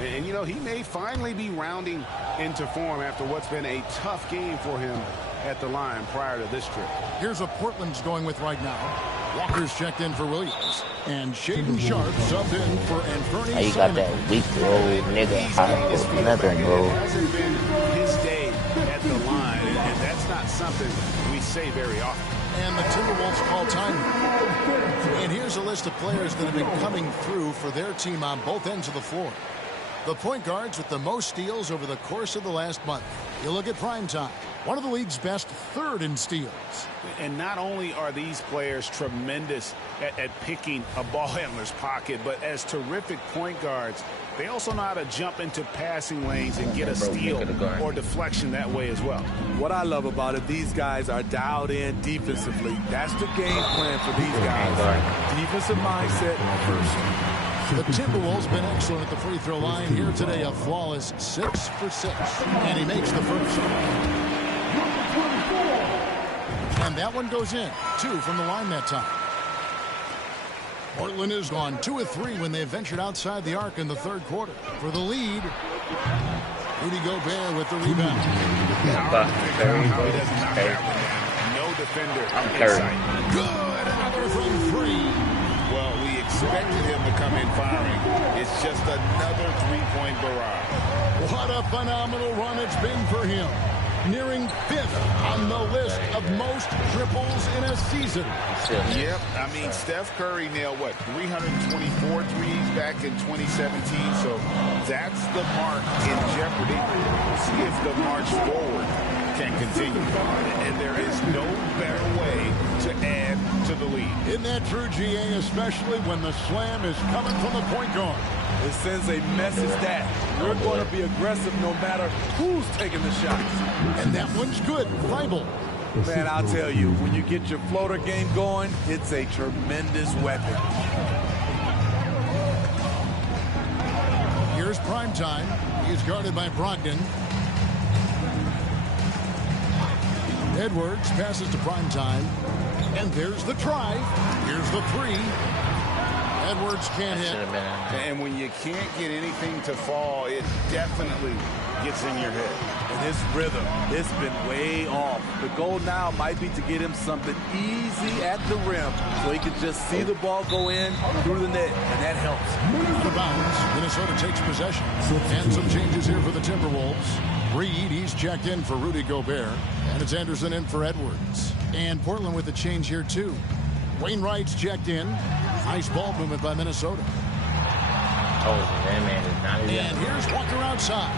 And, you know, he may finally be rounding into form after what's been a tough game for him at the line prior to this trip. Here's what Portland's going with right now. Walker's checked in for Williams. And Shaden Sharp subbed in for Anthony. You got that weak old nigga hot for nothing, bro. It hasn't been his day at the line, and that's not something we say very often. And the Timberwolves call time. And here's a list of players that have been coming through for their team on both ends of the floor. The point guards with the most steals over the course of the last month. You look at prime time. One of the league's best, third in steals. And not only are these players tremendous at picking a ball handler's pocket, but as terrific point guards, they also know how to jump into passing lanes and get a steal or deflection that way as well. What I love about it, these guys are dialed in defensively. That's the game plan for these guys. Defensive mindset first. The Timberwolves been excellent at the free throw line here today. A flawless 6 for 6. And he makes the first. And that one goes in. 2 from the line that time. Portland has gone 2 of 3 when they ventured outside the arc in the third quarter. For the lead, Rudy Gobert with the rebound. No defender. Good. Another from 3. Well, we expected him to come in firing. It's just another three-point barrage. What a phenomenal run it's been for him. Nearing 5th on the list of most triples in a season. Yep, I mean, Steph Curry nailed, 324 threes back in 2017, so that's the mark in jeopardy. We'll see if the march forward can continue. And there is no better way to add to the lead. Isn't that true, GA, especially when the slam is coming from the point guard? It sends a message that we're going to be aggressive no matter who's taking the shots. And that one's good. Thybulle. Man, I'll tell you, when you get your floater game going, it's a tremendous weapon. Here's prime time. He's guarded by Brogdon. Edwards passes to prime time. And there's the try. Here's the 3. Edwards can't hit. And when you can't get anything to fall, it definitely gets in your head. And his rhythm, it's been way off. The goal now might be to get him something easy at the rim so he can just see the ball go in through the net, and that helps. Out of bounds, Minnesota takes possession. And some changes here for the Timberwolves. Reed, he's checked in for Rudy Gobert. And it's Anderson in for Edwards. And Portland with the change here, too. Wainwright's checked in. Nice ball movement by Minnesota. And here's Walker outside.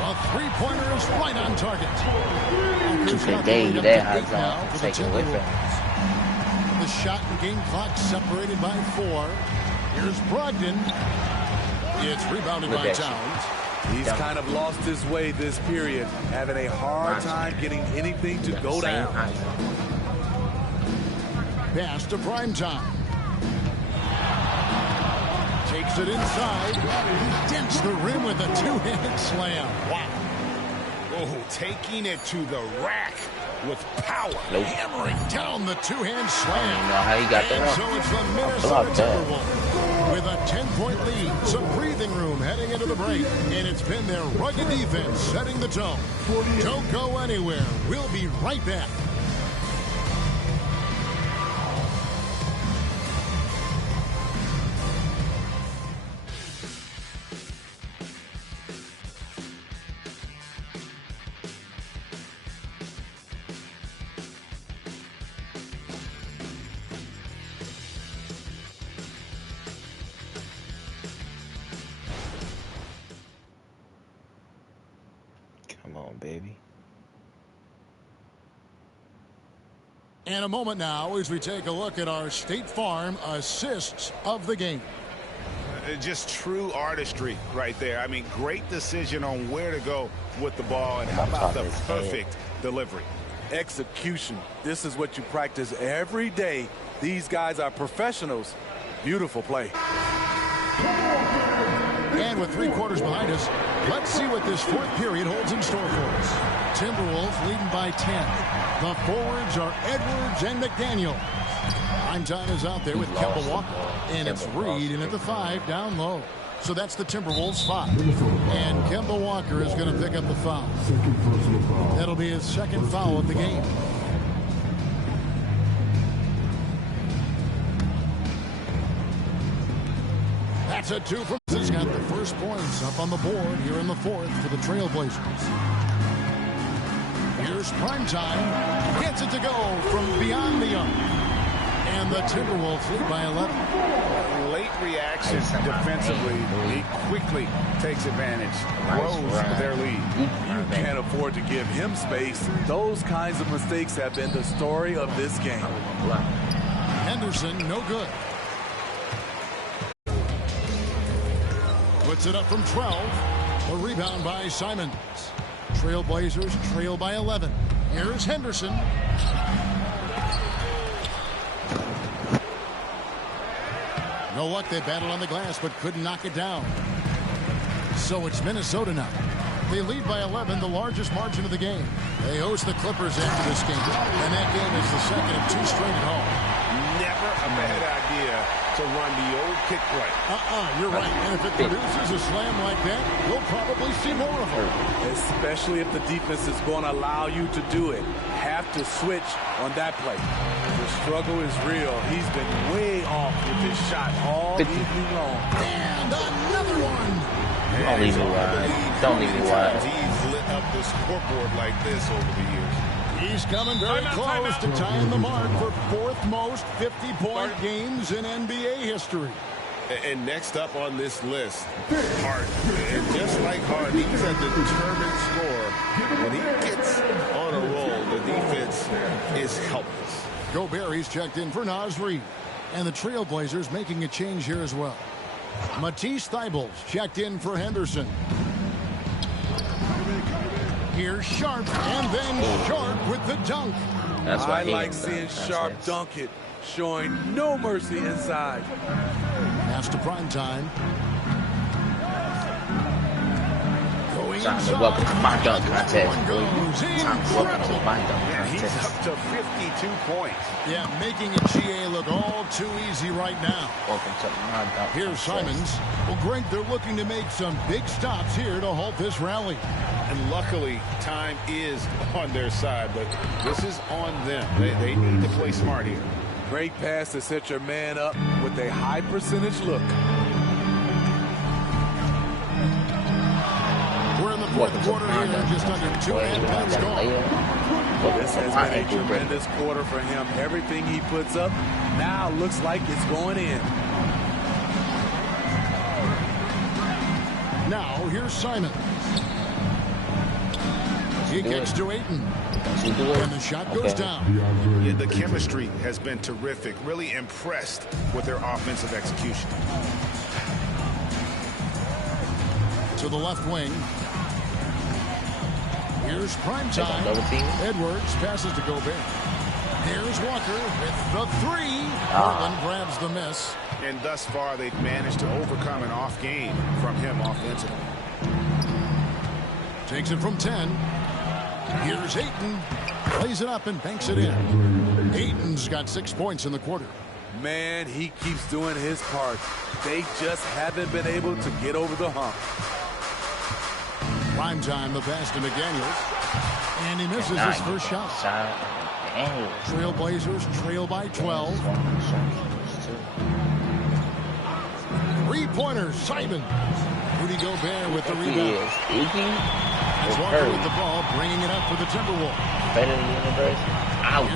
A three-pointer is right on target. The shot and game clock separated by 4. Here's Brogdon. It's rebounded by Towns. He's kind of lost his way this period, having a hard time getting anything to go down. Pass to prime time. Takes it inside. He dents the rim with a two-handed slam. Wow. Oh, taking it to the rack with power. Hammering down the two-hand slam. I don't know how he got that. So it's the Minnesota Timberwolves with a 10-point lead. Some breathing room heading into the break. And it's been their rugged defense setting the tone. Don't go anywhere. We'll be right back. Baby. And a moment now as we take a look at our State Farm assists of the game. Just true artistry right there. I mean, great decision on where to go with the ball, and how about the perfect delivery. Execution. This is what you practice every day. These guys are professionals. Beautiful play. And with 3 quarters behind us, let's see what this fourth period holds in store for us. Timberwolves leading by 10. The forwards are Edwards and McDaniel. Prime time is out there with Kemba Walker. And it's Reed in at the 5 down low. So that's the Timberwolves 5. And Kemba Walker is going to pick up the foul. That'll be his second foul of the game. That's a 2 from. He's got the first points up on the board here in the fourth for the Trailblazers. Here's prime time. Gets it to go from beyond the arc. And the Timberwolves lead by 11. Late reaction defensively. He quickly quickly takes advantage, grows their lead. You can't afford to give him space. Those kinds of mistakes have been the story of this game. Henderson, no good. Puts it up from 12. A rebound by Simons. Trailblazers trail by 11. Here's Henderson. No luck. They battled on the glass but couldn't knock it down. So it's Minnesota now. They lead by 11, the largest margin of the game. They host the Clippers after this game, and that game is the second of 2 straight at home. Never a bad idea to run the old kick play. You're right. And if it produces a slam like that, we'll probably see more of it. Especially if the defense is going to allow you to do it. Have to switch on that play. The struggle is real. He's been way off with his shot all evening long. And another one. Don't leave me wide. Don't leave me wide. He's lit up the scoreboard like this over the years. He's coming very close to tying the mark for 4th most 50-point games in NBA history. And next up on this list, Harden. And just like Harden, he's a determined scorer. When he gets on a roll, the defense is helpless. Gobert, he's checked in for Naz Reid. And the Trailblazers making a change here as well. Matisse Thybulle checked in for Henderson. Here's Sharp, and then Sharp with the dunk. That's why I like seeing Sharp dunk it, showing no mercy inside. Pass to prime time. Time to welcome to my dunk contest. Time to welcome to my dunk contest. He's up to 52 points. Yeah, making a GA look all too easy right now. Welcome to my dunk Here's contest. Simons. Well, Greg, they're looking to make some big stops here to halt this rally. And luckily, time is on their side, but this is on them. They need to play smart here. Great pass to set your man up with a high percentage look. We're in the 4th quarter here, just under 2.5 minutes gone. This has been a tremendous quarter for him. Everything he puts up now looks like it's going in. Now, here's Simons. He kicks to Ayton. And the shot goes down. Yeah, the chemistry has been terrific. Really impressed with their offensive execution. To the left wing. Here's prime time. Edwards passes to Gobert. Here's Walker with the 3. Portland grabs the miss. And thus far, they've managed to overcome an off game from him offensively. Takes it from 10. Here's Ayton. Plays it up and banks it in. Ayton's got 6 points in the quarter. Man, he keeps doing his part. They just haven't been able to get over the hump. Prime time, the pass to McDaniels. And he misses his first shot. Trailblazers trail by 12. 3-pointers, Simon. Rudy Gobert with the rebound. That's Walker with the ball, bringing it up for the Timberwolves. Better than the universe.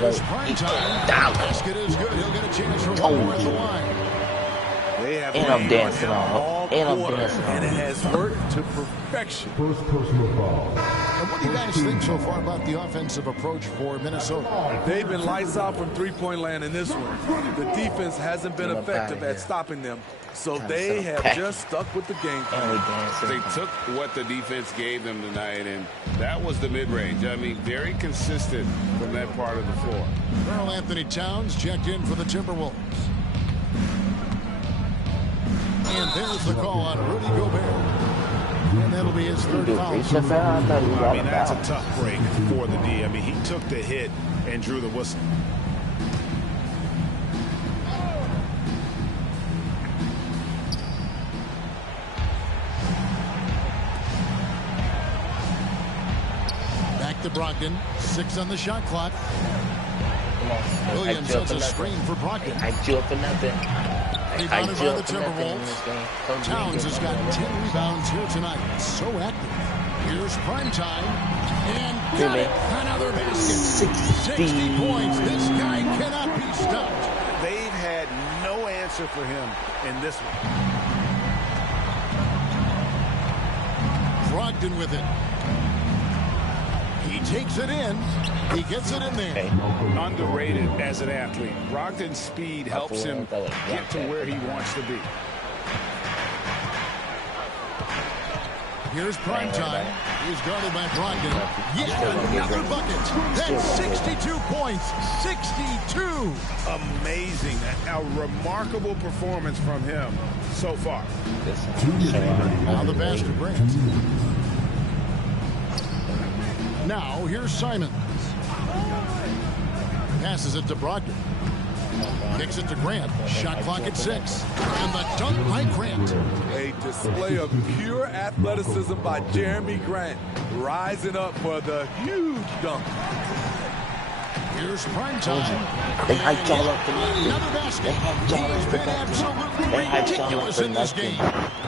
Here's prime time. Basket is good. He'll get a chance for one more at the line. They have and I'm dancing on. And it has worked to perfection. First personal foul. And what do you guys think so far about the offensive approach for Minnesota? They've been lights out from three-point land in this one. The defense hasn't been effective at stopping them, so they have just stuck with the game plan. They took what the defense gave them tonight, and that was the mid-range. I mean, very consistent from that part of the floor. Karl Anthony Towns checked in for the Timberwolves. And there's the call on Rudy Gobert. And that'll be his third foul. I mean, that's a tough break for the D. I mean, he took the hit and drew the whistle. Back to Brogdon. 6 on the shot clock. Williams sets a screen for Brogdon. I do it for nothing. Rebounded by the Timberwolves. Towns has got 10 rebounds here tonight. So active. Here's prime time. And got it. Another basket. 60 points. This guy cannot be stopped. They've had no answer for him in this one. Brogdon with it. He takes it in. He gets it in there. Underrated as an athlete. Brogdon's speed helps him get to where he wants to be. Here's prime time. He's guarded by Brogdon. Yeah, another bucket. That's 62 points. 62. Amazing. A remarkable performance from him so far. Now the pass to Grant. Now here's Simons. Passes it to Brogdon. Kicks it to Grant. Shot clock at 6. And the dunk by Grant. A display of pure athleticism by Jeremy Grant. Rising up for the huge dunk. Here's prime time. Another basket. He's been absolutely ridiculous in this game.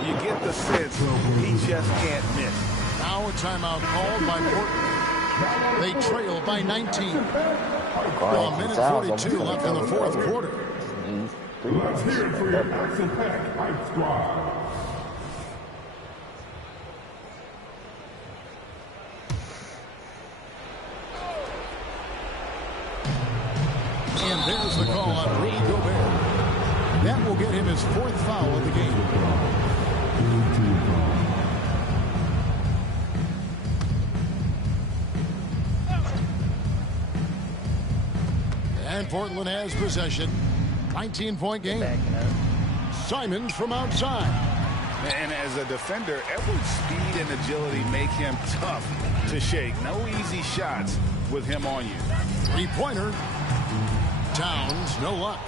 You get the sense he just can't miss. Now a timeout called by Portland. They trail by 19. A minute 42 left in the fourth quarter. Let's hear it for your Action Pack Hype Squad. And there's the call on Rudy Gobert. That will get him his 4th foul of the game. And Portland has possession. 19-point game. Simons from outside. And as a defender, Edwards' speed and agility make him tough to shake. No easy shots with him on you. Three-pointer. Towns, no luck.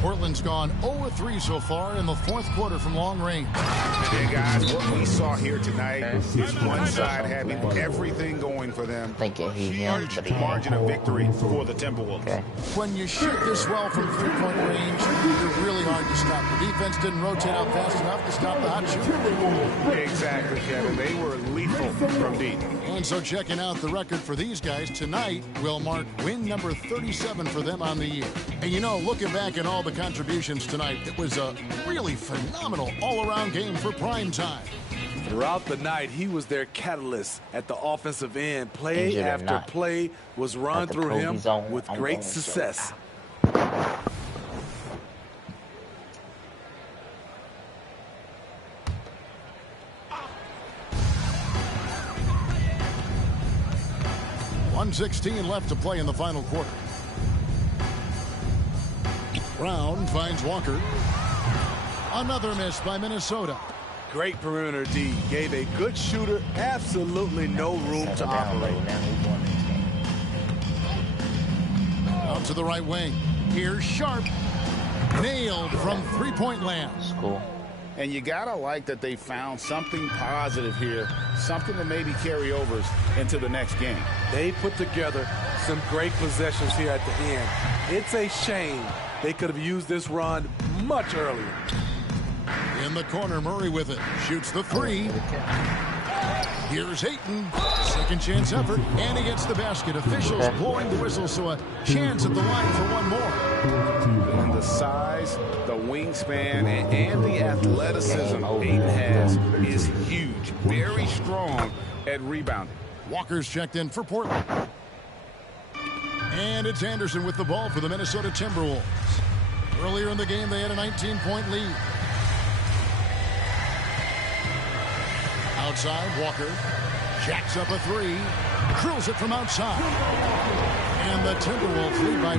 Portland's gone 0-3 so far in the fourth quarter from long range. Hey guys, what we saw here tonight is one side having everything going for them. Huge margin of victory for the Timberwolves. When you shoot this well from three-point range, you're really hard to stop. The defense didn't rotate out fast enough to stop the hot shooter. Exactly, Kevin. They were lethal from deep. And so checking out the record for these guys tonight will mark win number 37 for them on the year. And you know, looking back at all the contributions tonight, it was a really phenomenal all-around game for prime time. Throughout the night, he was their catalyst at the offensive end. Play after play was run through him with great success. .116 left to play in the final quarter. Brown finds Walker. Another miss by Minnesota. Great perimeter D. Gave a good shooter absolutely no room to operate. Out to the right wing. Here's Sharp. Nailed from three-point land. And you gotta like that they found something positive here, something to maybe carry overs into the next game. They put together some great possessions here at the end. It's a shame they could have used this run much earlier. In the corner, Murray with it. Shoots the three. Here's Ayton. Second chance effort, and he gets the basket. Officials blowing the whistle, so a chance at the line for one more. And the size, the wingspan, and the athleticism Ayton has is huge. Very strong at rebounding. Walker's checked in for Portland. And it's Anderson with the ball for the Minnesota Timberwolves. Earlier in the game, they had a 19-point lead. Outside, Walker jacks up a three, drills it from outside. And the Timberwolves lead by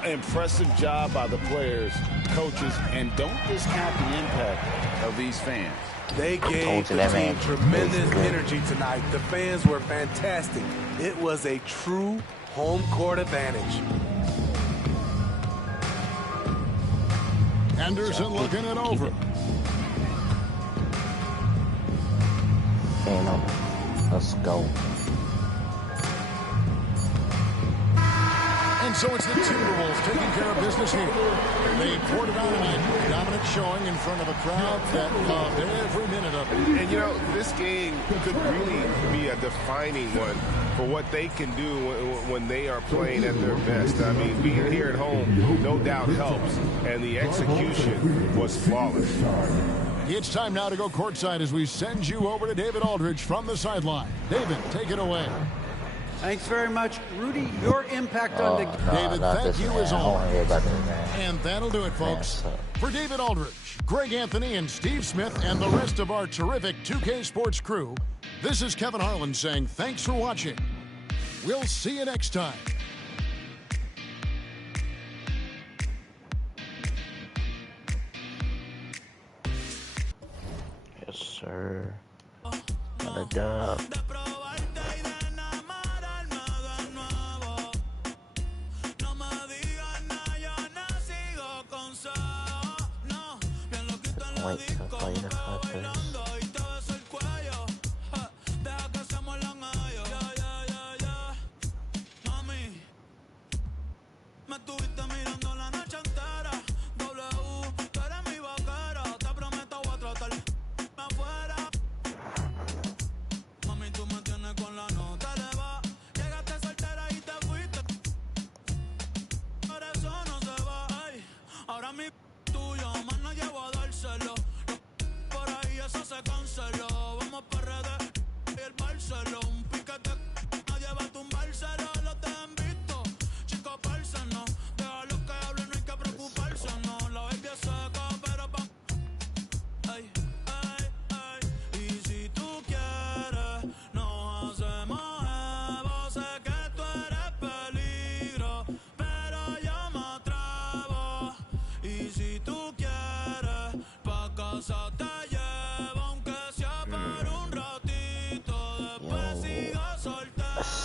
14. Impressive job by the players, coaches, and don't discount the impact of these fans. They gave the team tremendous energy tonight. The fans were fantastic. It was a true home court advantage. Anderson looking it over. Let's go. And so it's the Timberwolves taking care of business here. They poured it on tonight. Dominant showing in front of a crowd that loved every minute of it. And you know, this game could really be a defining one for what they can do when they are playing at their best. I mean, being here at home no doubt helps, and the execution was flawless. It's time now to go courtside as we send you over to David Aldridge from the sideline. David, take it away. Thanks very much. Rudy, your impact on the game. David, thank you as always. And that'll do it, folks. For David Aldridge, Greg Anthony, and Steve Smith, and the rest of our terrific 2K Sports crew, this is Kevin Harlan saying thanks for watching. We'll see you next time. Yes, sir. What a dub. Wait to play the Clippers.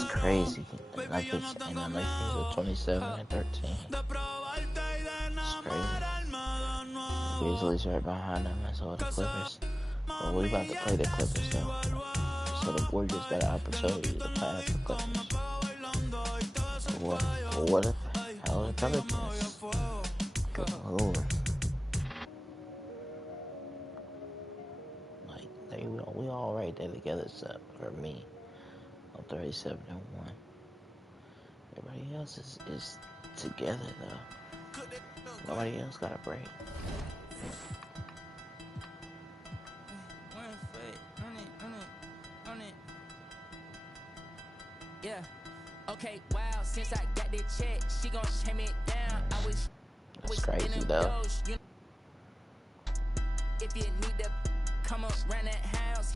Crazy. The Nuggets and the Lakers are 27 and 13. It's crazy. Grizzlies right behind them, and so are the Clippers. But we're about to play the Clippers though. So the Warriors got an opportunity to pass the Clippers. What if hell the Pelicans? Good lord. Like we all right there together except for me. 37 and 1. Everybody else is together though. Nobody else got a break. Yeah. Okay, wow, since I got the check, she gon' shame it down. That's crazy though. If you need to come up around that house.